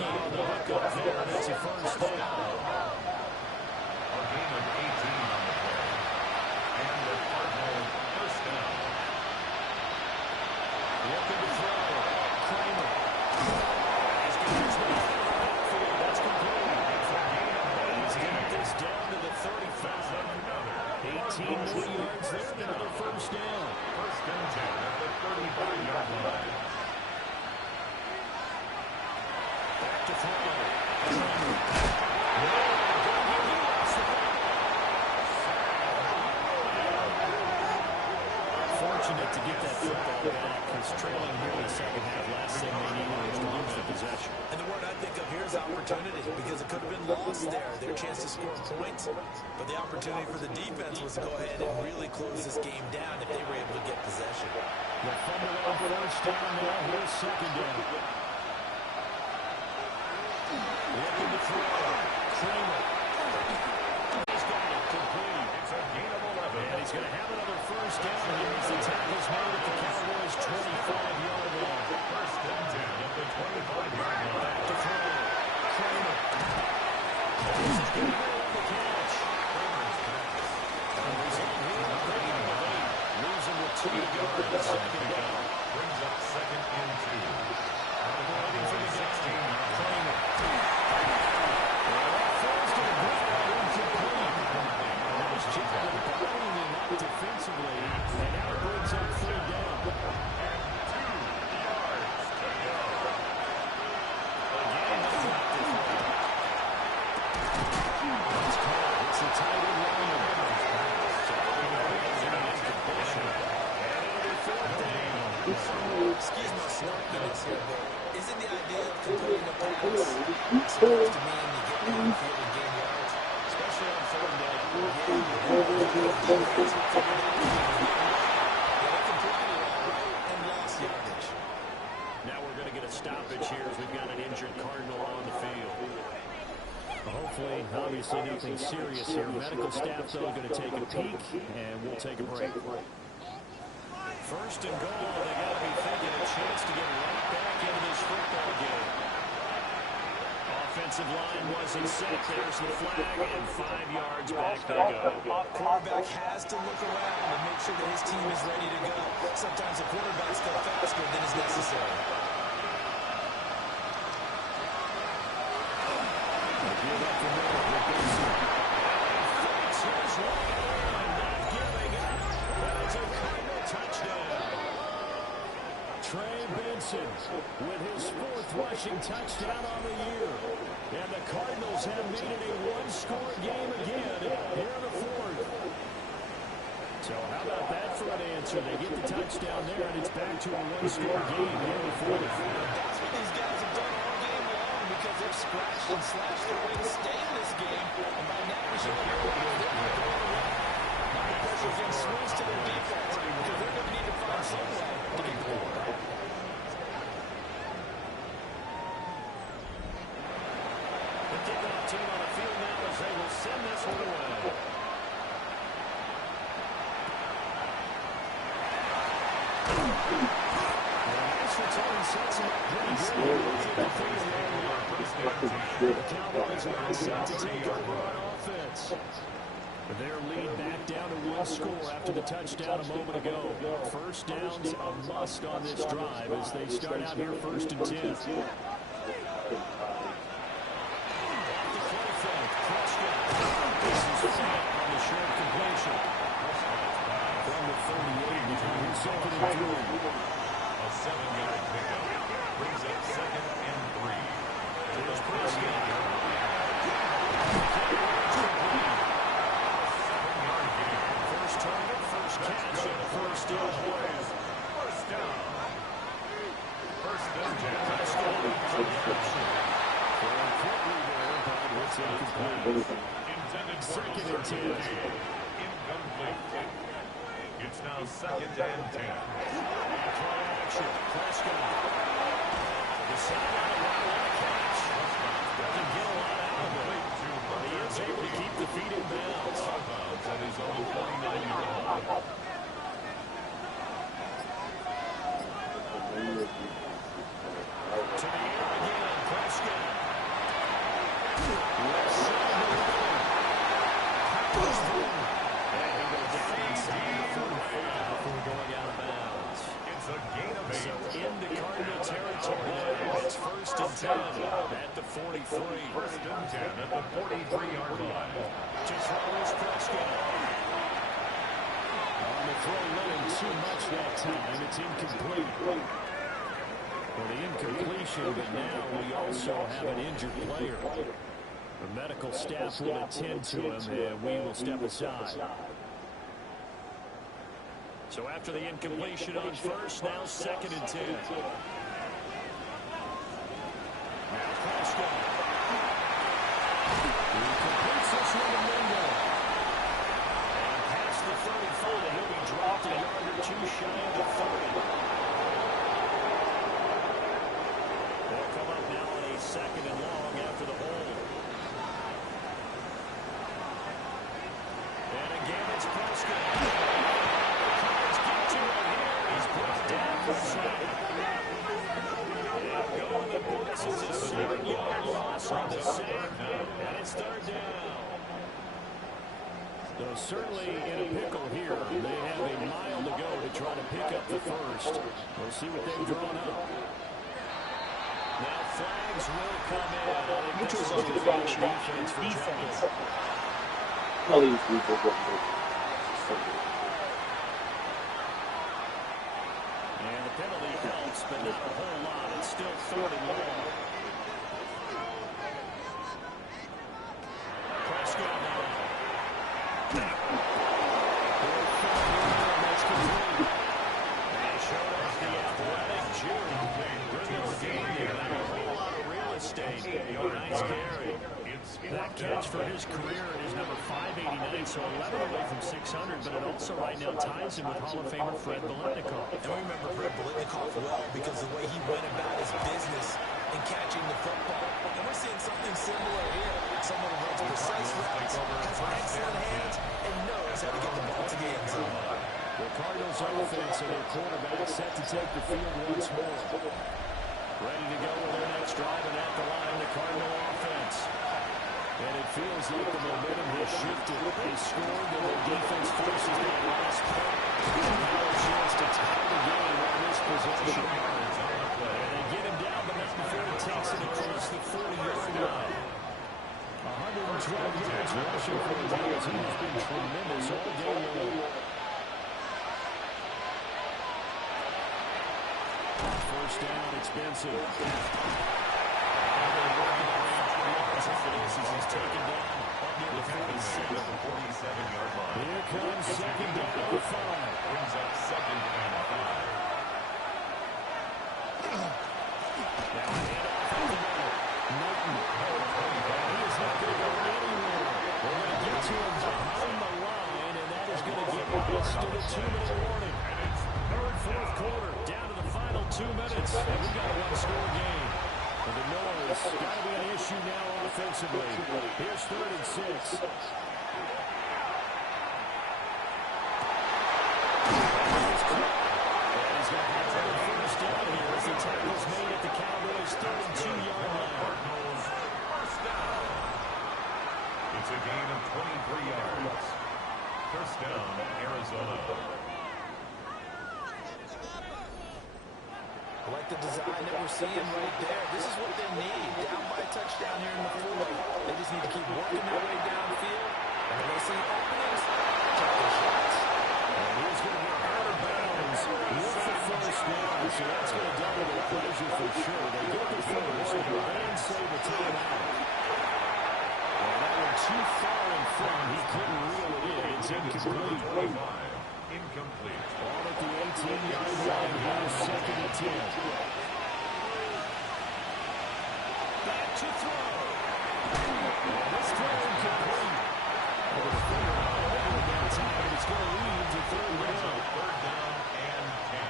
Gesicki on the hook up there. That's a first down. A gain of 18 on the play. And the Cardinals first down. Looking to throw. Kramer. He's got his way out of the backfield. That's complete. It's a gain of 8. He's got this down to the 35. 18 more yards there. Another first down. First and 10 at the 35-yard line. Back to throw. Fortunate to get that football back, because trailing here in the second half, last thing they needed was to lose the possession. And the word I think of here is opportunity, because it could have been lost there. Their chance to score points, but the opportunity for the defense was to go ahead and really close this game down if they were able to get possession. The fumble on first down now. Here's second down. Looking to throw. Kramer. He's got it. Complete. It's a gain of 11. And he's going to have another first down here as the tackle's made at the Cowboys' 25-yard line. First and 10 at the 25-yard line. Back to throw. Kramer. This is going to go on the catch. Losing with 2 to go in the second down. Brings up second and 2. Waiting for the 16. Kramer. Falls to the ground, incomplete. That was just bottling him up defensively, and now it brings up 3rd down. Again, deflected. It's caught. It's a tight end runner. Excuse my snarkiness here, but isn't the idea of completing a pass supposed to mean you get down the field and gain yards? Especially on 3rd down. They completed it all right and lost yardage. Now we're going to get a stoppage here as we've got an injured Cardinal on the field. Hopefully, obviously nothing serious here. Medical staff, though, going to take a peek, and we'll take a break. First and goal, they got to be thinking a chance to get right back into this football game. Offensive line wasn't set. There's the flag, and 5 yards back they go. Quarterback has to look around and make sure that his team is ready to go. Sometimes the quarterback's go faster than is necessary. Give up the middle with Benson. Fights his way in, not giving up. That is a Cardinal touchdown. Trey Benson with his 4th rushing touchdown on the year. And the Cardinals have made it a one-score game again here in the 4th. So how about that for an answer? They get the touchdown there, and it's back to a one-score game here in the 4th. That's what these guys have done all game long, because they've scratched and slashed their way to stay in this game. And by now we should hear what they're not going to win. Now the pressure's getting switched to their defense, because they're going to need to find some way to get the ball back. The kickoff team on the field now as they will send this one away. Nice return sets him up pretty good. The Cowboys are all set to take over on offense. Their lead back down to 1 score after the touchdown a moment ago. First down's a must on this drive as they start out here 1st and 10. This is on the short completion. From the 38, between 2nd and 3. A 7-yard pickup brings up second and 3. Here's Prescott. First target, first catch, and a first down. First down. First and 10. Prescott throwing quickly there, but it's incomplete. Intended for Second and 10. Incomplete. It's now second and 10. Play action. Prescott. The sideline right on the catch. Doesn't get a lot out of it. But he is able to keep the feet in bounds. At his own 49-yard line. To the air again. Prescott. So into Cardinal territory. It's 1st and 10 at the 43. 1st and 10 at the 43-yard line. To throw is Prescott. On the throw, letting too much that time. It's incomplete. Well, the incompletion, but now we also have an injured player. The medical staff will attend to him, and we will step aside. So after the incompletion on 1st, now 2nd and 10. Now Prescott. He completes this one to Mingo. And past the 35, he'll be dropped a yard or two shy of the 30. They'll come up now on a 2nd and long after the hold. And again, it's Prescott. Cards get to him here. He's brought down for a sack. And going the blitz is a 7-yard loss on the sack. And it's 3rd down. So certainly in a pickle here. They have a mile to go to try to pick up the 1st. We'll see what they've drawn up. Now flags will come in. Which was a good defense for defense. All these people getting And the penalty helps, but not a whole lot. It's still 3rd and long. Prescott now. That's complete. And he showed off the athletic June. Good little game there. Not a whole lot of real estate. Nice carry. That catch for his career is number 589, so 11 away from 600, but it also right now ties him with Hall of Famer Fred Biletnikoff. And we remember Fred Biletnikoff well because the way he went about his business in catching the football. And we're seeing something similar here. Someone who runs precise routes, has excellent hands, and knows how to get the ball to the end zone. The Cardinals offense and their quarterback set to take the field once more. Ready to go with their next drive, and at the line, the Cardinal offense. And it feels like the momentum has shifted. They scored, and their defense forces that last play. Now a chance to tie the game on this possession. And they get him down, but not before he takes it across the 40-yard line. 112 yards rushing for the Cardinals. He has been tremendous all game long. First down, expensive. He's taken down up near the 47-yard line. Here comes 2nd down and 5. Brings up 2nd and 5. Now a handoff in the middle. Norton. He is not going to go anywhere. We're going to get to him behind the line, and that is going to get us to the 2-minute warning. Third, 4th quarter, down to the final 2 minutes, and we've got a one-score game. And the noise got to be an issue now offensively. Here's 3rd and 6. And he's going to have another first down here as the tackle's made at the Cowboys' 32-yard line. Cardinals first down. It's a gain of 23 yards. First down, Arizona. I like the design that we're seeing right there. This is what they need. Down by a touchdown here in the 4th. They just need to keep working their way downfield. And when they see openings, take their shots. And he's going to get out of bounds with the first down. So that's going to double their pleasure for sure. They get the first, and the Lions save a timeout. And that one too far in front. He couldn't reel it in. It's incomplete. Incomplete. Ball at the 18-yard line. Here's 2nd and 10. Back to throw. And this throw incomplete. Well, the defender on the middle of that time, but it's going to lead to 3rd down. 3rd down and 10.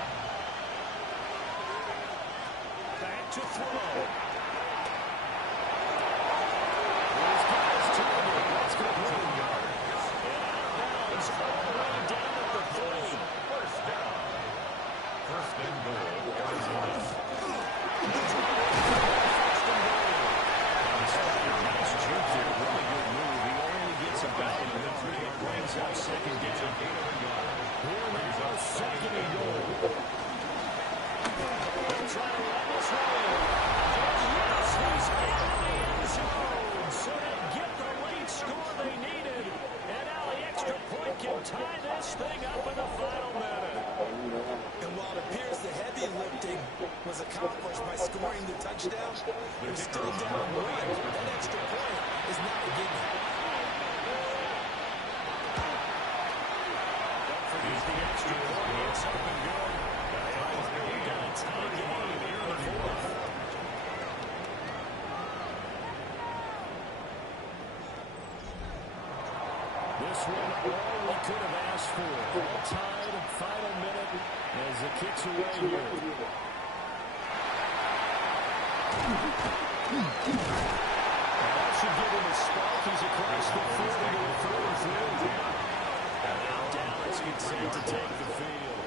Back to throw. Here's Carlos Turner. That's going to bring yards. And out of bounds, all the way down at the 30. First down. First and goal, Arizona. Nice juke there. Really good move. He only gets about a 3-yard brings up 2nd down. Here now, 2nd and goal. was accomplished by scoring the touchdown. They're still down one. That extra point is not a given. Here's the extra point. It's up and good. We got a tie game here in the fourth. This one all we could have asked for. All tied at final minute as it kicks away here. That should give him a spark. He's across the 40 to a 43. And now Dallas gets set to take the field.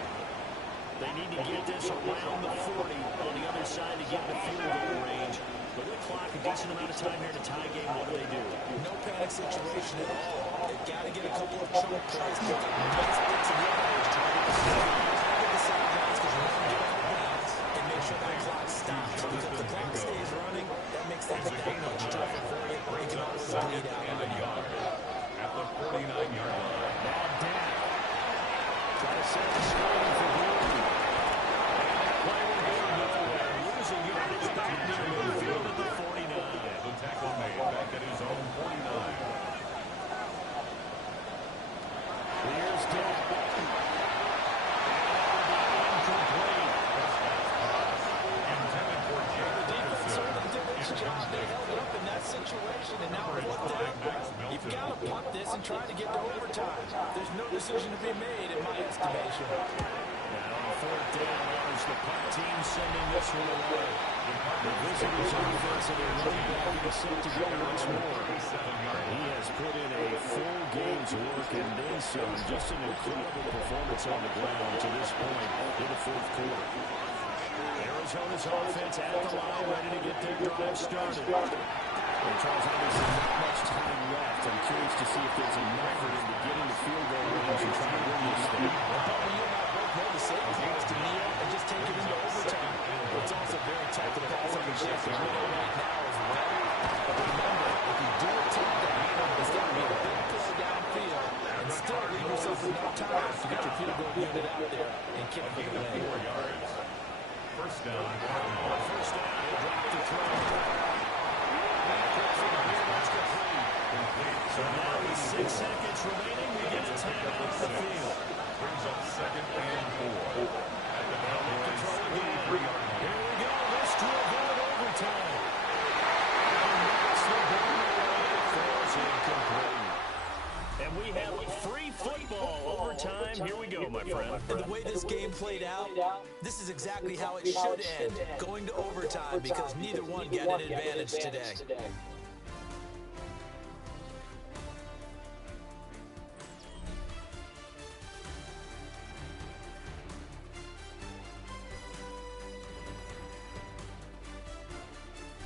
They need to get this around the 40 on the other side to get the field goal range. But with clock, a decent amount of time here in a tie game, what do they do? No panic situation at all. They've got to get a couple of chunk plays, pick up nice bits of yardage, try to get the sidelines because you're not getting out of bounds, and make sure that clock stops. Because if the clock stays running, that makes things that much tougher for you. You can always bleed out. And a yard at the 49-yard line. Now down. Try to set the screen for Gordon. Play will go nowhere. Losing yards back near midfield at the 49. The tackle made back at his own 49. Here's Dick. Incomplete. Intended for Jared Defense certainly did its job. They held up in that situation, and now we're looked down. You've got to punt this and try to get to overtime. There's no decision to be made, in my estimation. Now on fourth down, there's the punt team sending this one away. The visitors offense and their running back is set to go once more. He has put in a full game's work and then some. Just an incredible performance on the ground to this point in the fourth quarter. Arizona's offense at the line, ready to get their drive started. And Charles, obviously not much time left. I'm curious to see if there's enough for him to get into field goal range and try to win this thing. Well, Bubba, you and I both know the safety wants to kneel and just take it into overtime. It's also very tough to pass on the chance to win it right now as well. But remember, if you do it take that, it's got to be a big play downfield and still leave yourself enough time to get your field goal unit out there and kick for the win. 4 yards. First down. First down, he'll drop the throw. So now with 6 seconds remaining, we get a timeout on the field. Brings up second and 4. At the Cowboys' Control again. 43-yard line. Here we go. This to avoid overtime. And that's the ball away. Throws incomplete. And we have free football overtime. Here we go, my friend. And the way this game played out, this is exactly how it should end, going to overtime because neither one got an advantage today.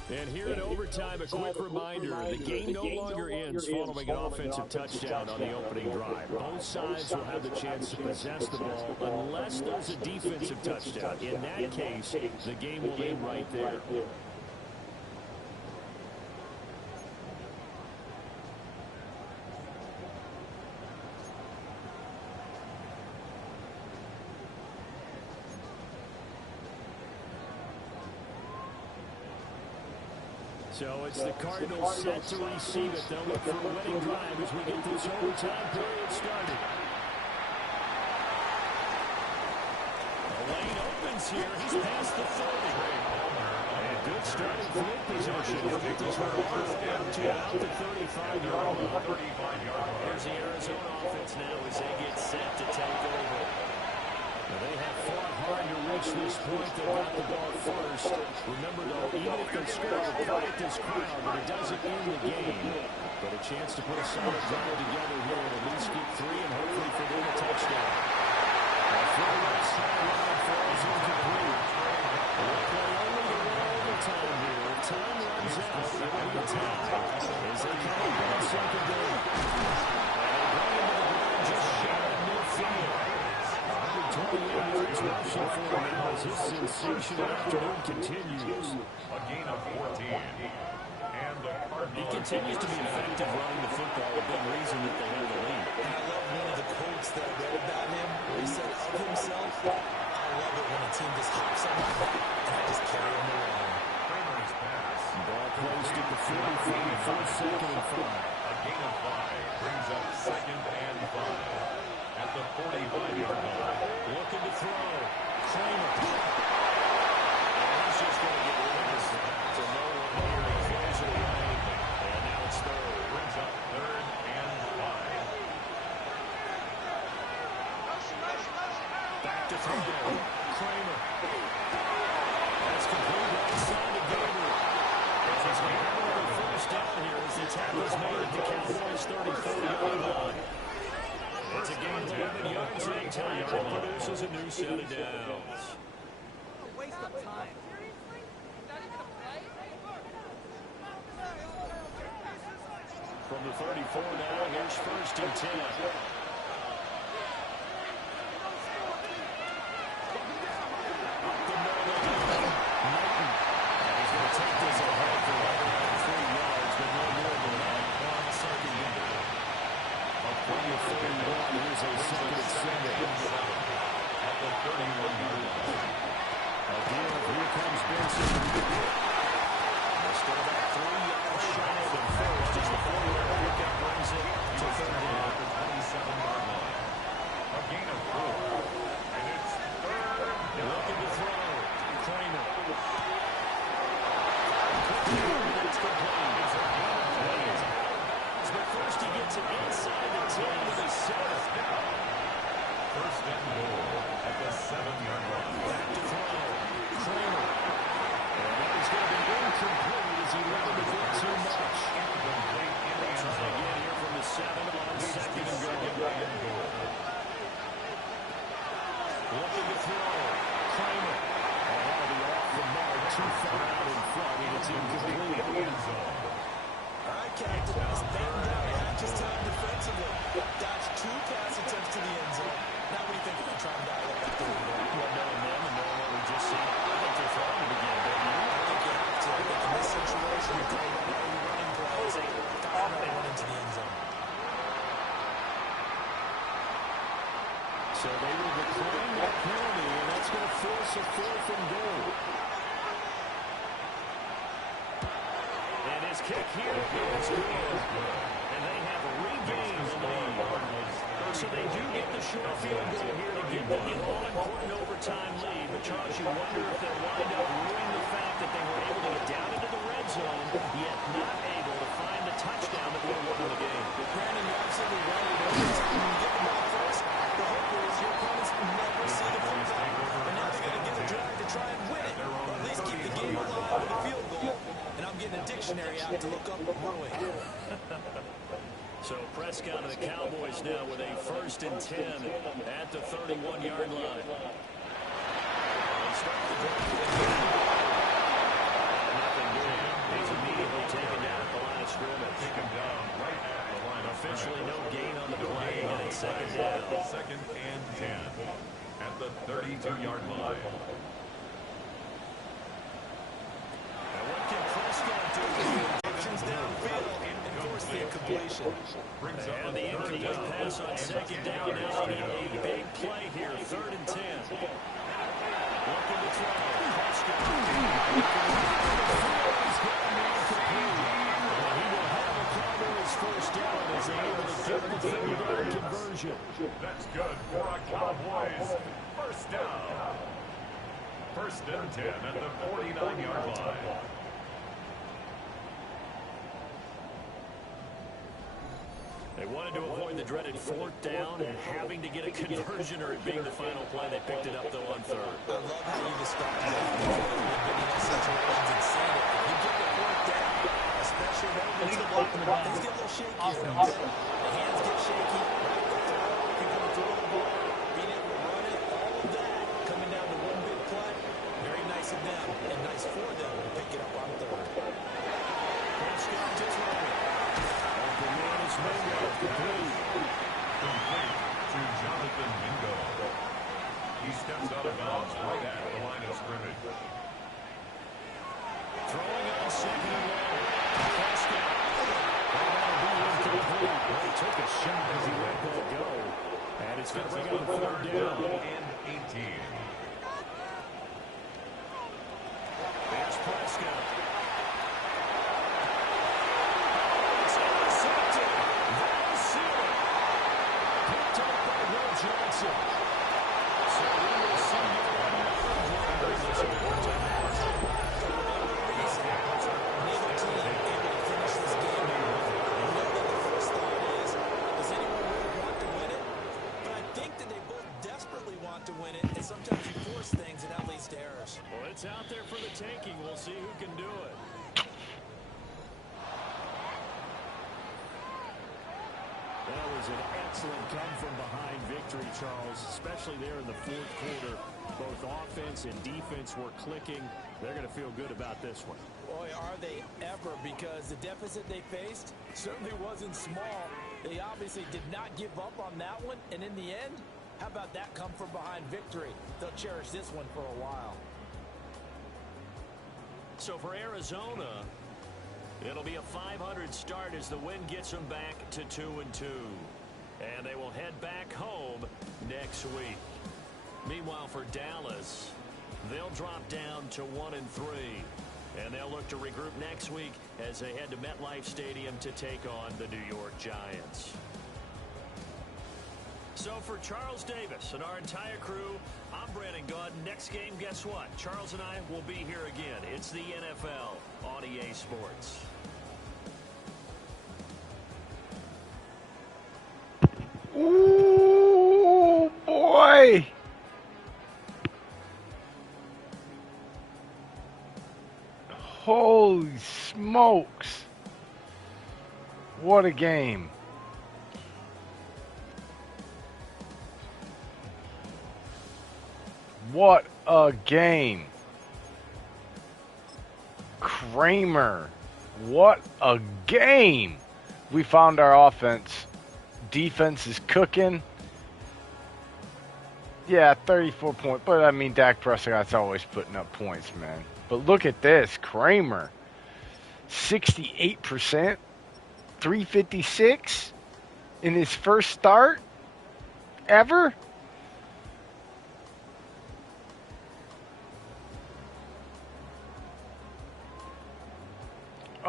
And here in overtime, a quick reminder, the game no longer ends following an offensive touchdown on the opening drive. Both sides will have the chance to possess the ball unless there's a defensive touchdown. In that case, the game will end right there. So it's the Cardinals set to receive it. They'll look for a winning drive as we get this overtime period started. The lane opens here. He's past the 30. And good starting field position. He'll get this one over to about the 35-yard line. Here's the Arizona offense now as they get set to take over. Now they have fought hard to reach this point. They got the ball first. Remember, though, even if they score, quiet this crowd, but it doesn't end the game. But a chance to put a solid drive together here and at least get 3 and hopefully for them a touchdown. Now, from the right sideline, falls incomplete. We'll play only to win overtime here. If time runs out, it will be a tie as they come up on second down. And they bring him to the ground just shy of midfield. 28 yards rushing for him now as his sensational afternoon continues. A gain of 14. And the Cardinals. He continues to be effective running the football, a big reason that they have the lead. And I love one of the quotes that I read about him where he said of himself, I love it when a team just hops on my back and 4:44, second and 5. A gain of 5 brings up second and 5 at the 45-yard line. Looking to throw. Kramer. He's just going to get rid of this. So no one here. He throws it away. And now it's third. Brings up third and 5. Back to throw. Kramer. That's complete right side to Gabriel. As he's going to have another first down here as the tackle's made at the Cowboys 30-40-yard line. It's a game of 11 yards anytime. It produces a new set of downs. Waste of time. From the 34 now, here's first and 10. So they will decline that penalty, and that's going to force a fourth and goal. And his kick here is good. And they have regained the lead. So they do get the short field goal here to give them the all-important overtime lead. But, Charles, you wonder if they'll wind up ruining the fact that they were able to get down into the red zone, yet not able to find the touchdown that would have won the game. Brandon, you're absolutely right. When you get the ball first, the hope is your opponents never see the football. And now they're going to get a drive to try and win it, or at least keep the game alive with a field goal. And I'm getting a dictionary out to look up one way. So Prescott and the Cowboys now with a first and 10 at the 31-yard line. They start the drive. Nothing doing. He's immediately taken down at the line of scrimmage. Taken down right at the line of Officially no gain on the play, gain and it's second down. Second and 10 at the 32-yard line. And what can Prescott do? Options downfield and force the incompletion. And the incomplete pass on second down. Now they need a big play here, third and 10. Looking to throw. Prescott. He's got an incomplete. He will have a Cowboys first down as they able to get the field conversion. That's good for a Cowboys first down. First and 10 at the 49-yard line. They wanted to avoid the dreaded fourth down and having to get a conversion or it being the final play. They picked it up, though, on third. I love how you described that. We've been in those situations and seen it. If you get the fourth down, especially when things get a little shaky. The hands get shaky. Right to throw. If you're going to throw the ball, being able to run it, all of that coming down to one big play. Very nice of them and nice for them to pick it up on third. Prescott to throw. Open man is Mingo. Complete to Jonathan Mingo. He steps out of bounds right at the line of scrimmage. Throwing on second and long. Prescott. That'll be incomplete. Well, he took a shot as he let that go. And it's going to bring up third down. And 18. There's Prescott. tanking. We'll see who can do it. That was an excellent come-from-behind victory, Charles, especially there in the fourth quarter. Both offense and defense were clicking. They're going to feel good about this one. Boy, are they ever, because the deficit they faced certainly wasn't small. They obviously did not give up on that one, and in the end, how about that come-from-behind victory? They'll cherish this one for a while. So for Arizona, it'll be a 500 start as the win gets them back to 2-2. And they will head back home next week. Meanwhile, for Dallas, they'll drop down to 1-3. And they'll look to regroup next week as they head to MetLife Stadium to take on the New York Giants. So for Charles Davis and our entire crew, I'm Brandon Gaudin. Next game, guess what? Charles and I will be here again. It's the NFL on EA Sports. Ooh, boy. Holy smokes. What a game. What a game. Kramer. What a game. We found our offense. Defense is cooking. Yeah, 34 points. But, I mean, Dak Prescott's always putting up points, man. But look at this. Kramer. 68%. 356 in his first start ever.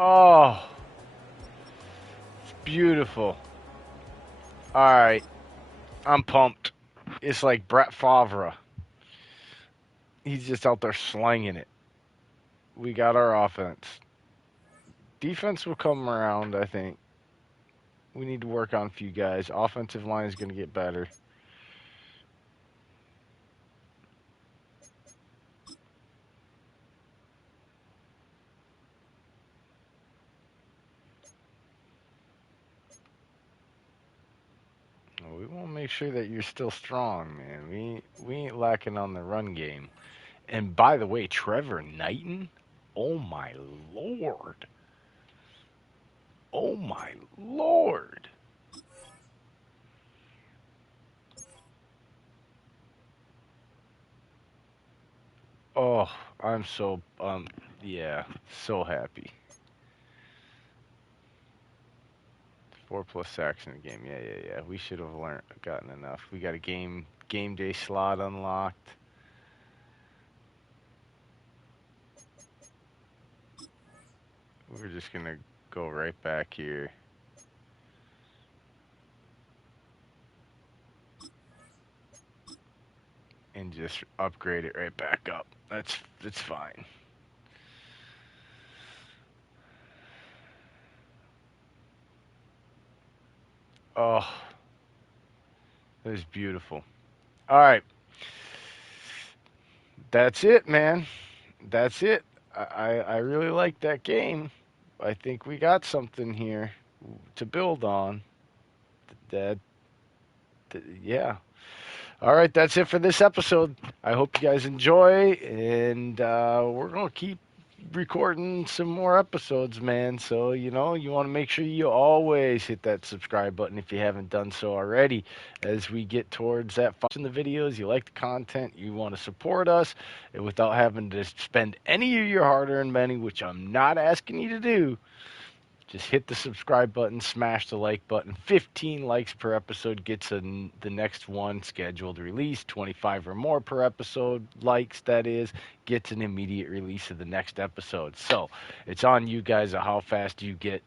Oh, it's beautiful. All right, I'm pumped. It's like Brett Favre. He's just out there slinging it. We got our offense. Defense will come around, I think. We need to work on a few guys. Offensive line is going to get better. We want to make sure that you're still strong, man. We ain't lacking on the run game. And by the way, Trevor Knighton, oh my Lord. Oh my Lord. Oh, I'm so, yeah, so happy. 4+ sacks in the game. Yeah. We should have gotten enough. We got a game day slot unlocked. We're just going to go right back here. And just upgrade it right back up. That's fine. Oh, that is beautiful. All right. That's it, man. That's it. I really like that game. I think we got something here to build on. Yeah. All right, that's it for this episode. I hope you guys enjoy, and we're going to keep recording some more episodes, man. So, you want to make sure you always hit that subscribe button if you haven't done so already. As we get towards that, watching the videos, you like the content, you want to support us, and without having to spend any of your hard-earned money, which I'm not asking you to do, just hit the subscribe button, smash the like button. 15 likes per episode gets the next one scheduled release. 25 or more per episode, likes that is, gets an immediate release of the next episode. So it's on you guys of how fast you get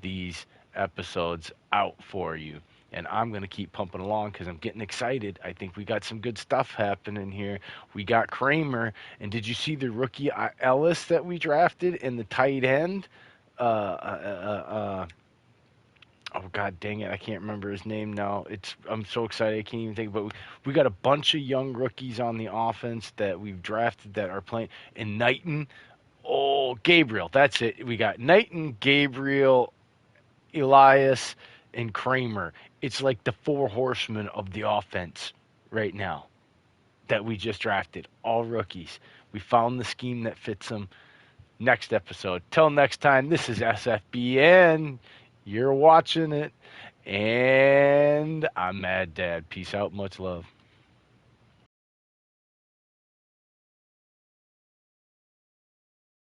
these episodes out for you. And I'm going to keep pumping along because I'm getting excited. I think we got some good stuff happening here. We got Kramer. And did you see the rookie Ellis that we drafted in the tight end? Oh god dang it, I can't remember his name now. I'm so excited I can't even think, but we got a bunch of young rookies on the offense that we've drafted that are playing. And Knighton, Gabriel. That's it. We got Knighton, Gabriel, Elias, and Kramer. It's like the four horsemen of the offense right now that we just drafted. All rookies. We found the scheme that fits them. Next episode. Till next time, this is SFBN. You're watching it. And I'm Mad Dad. Peace out. Much love.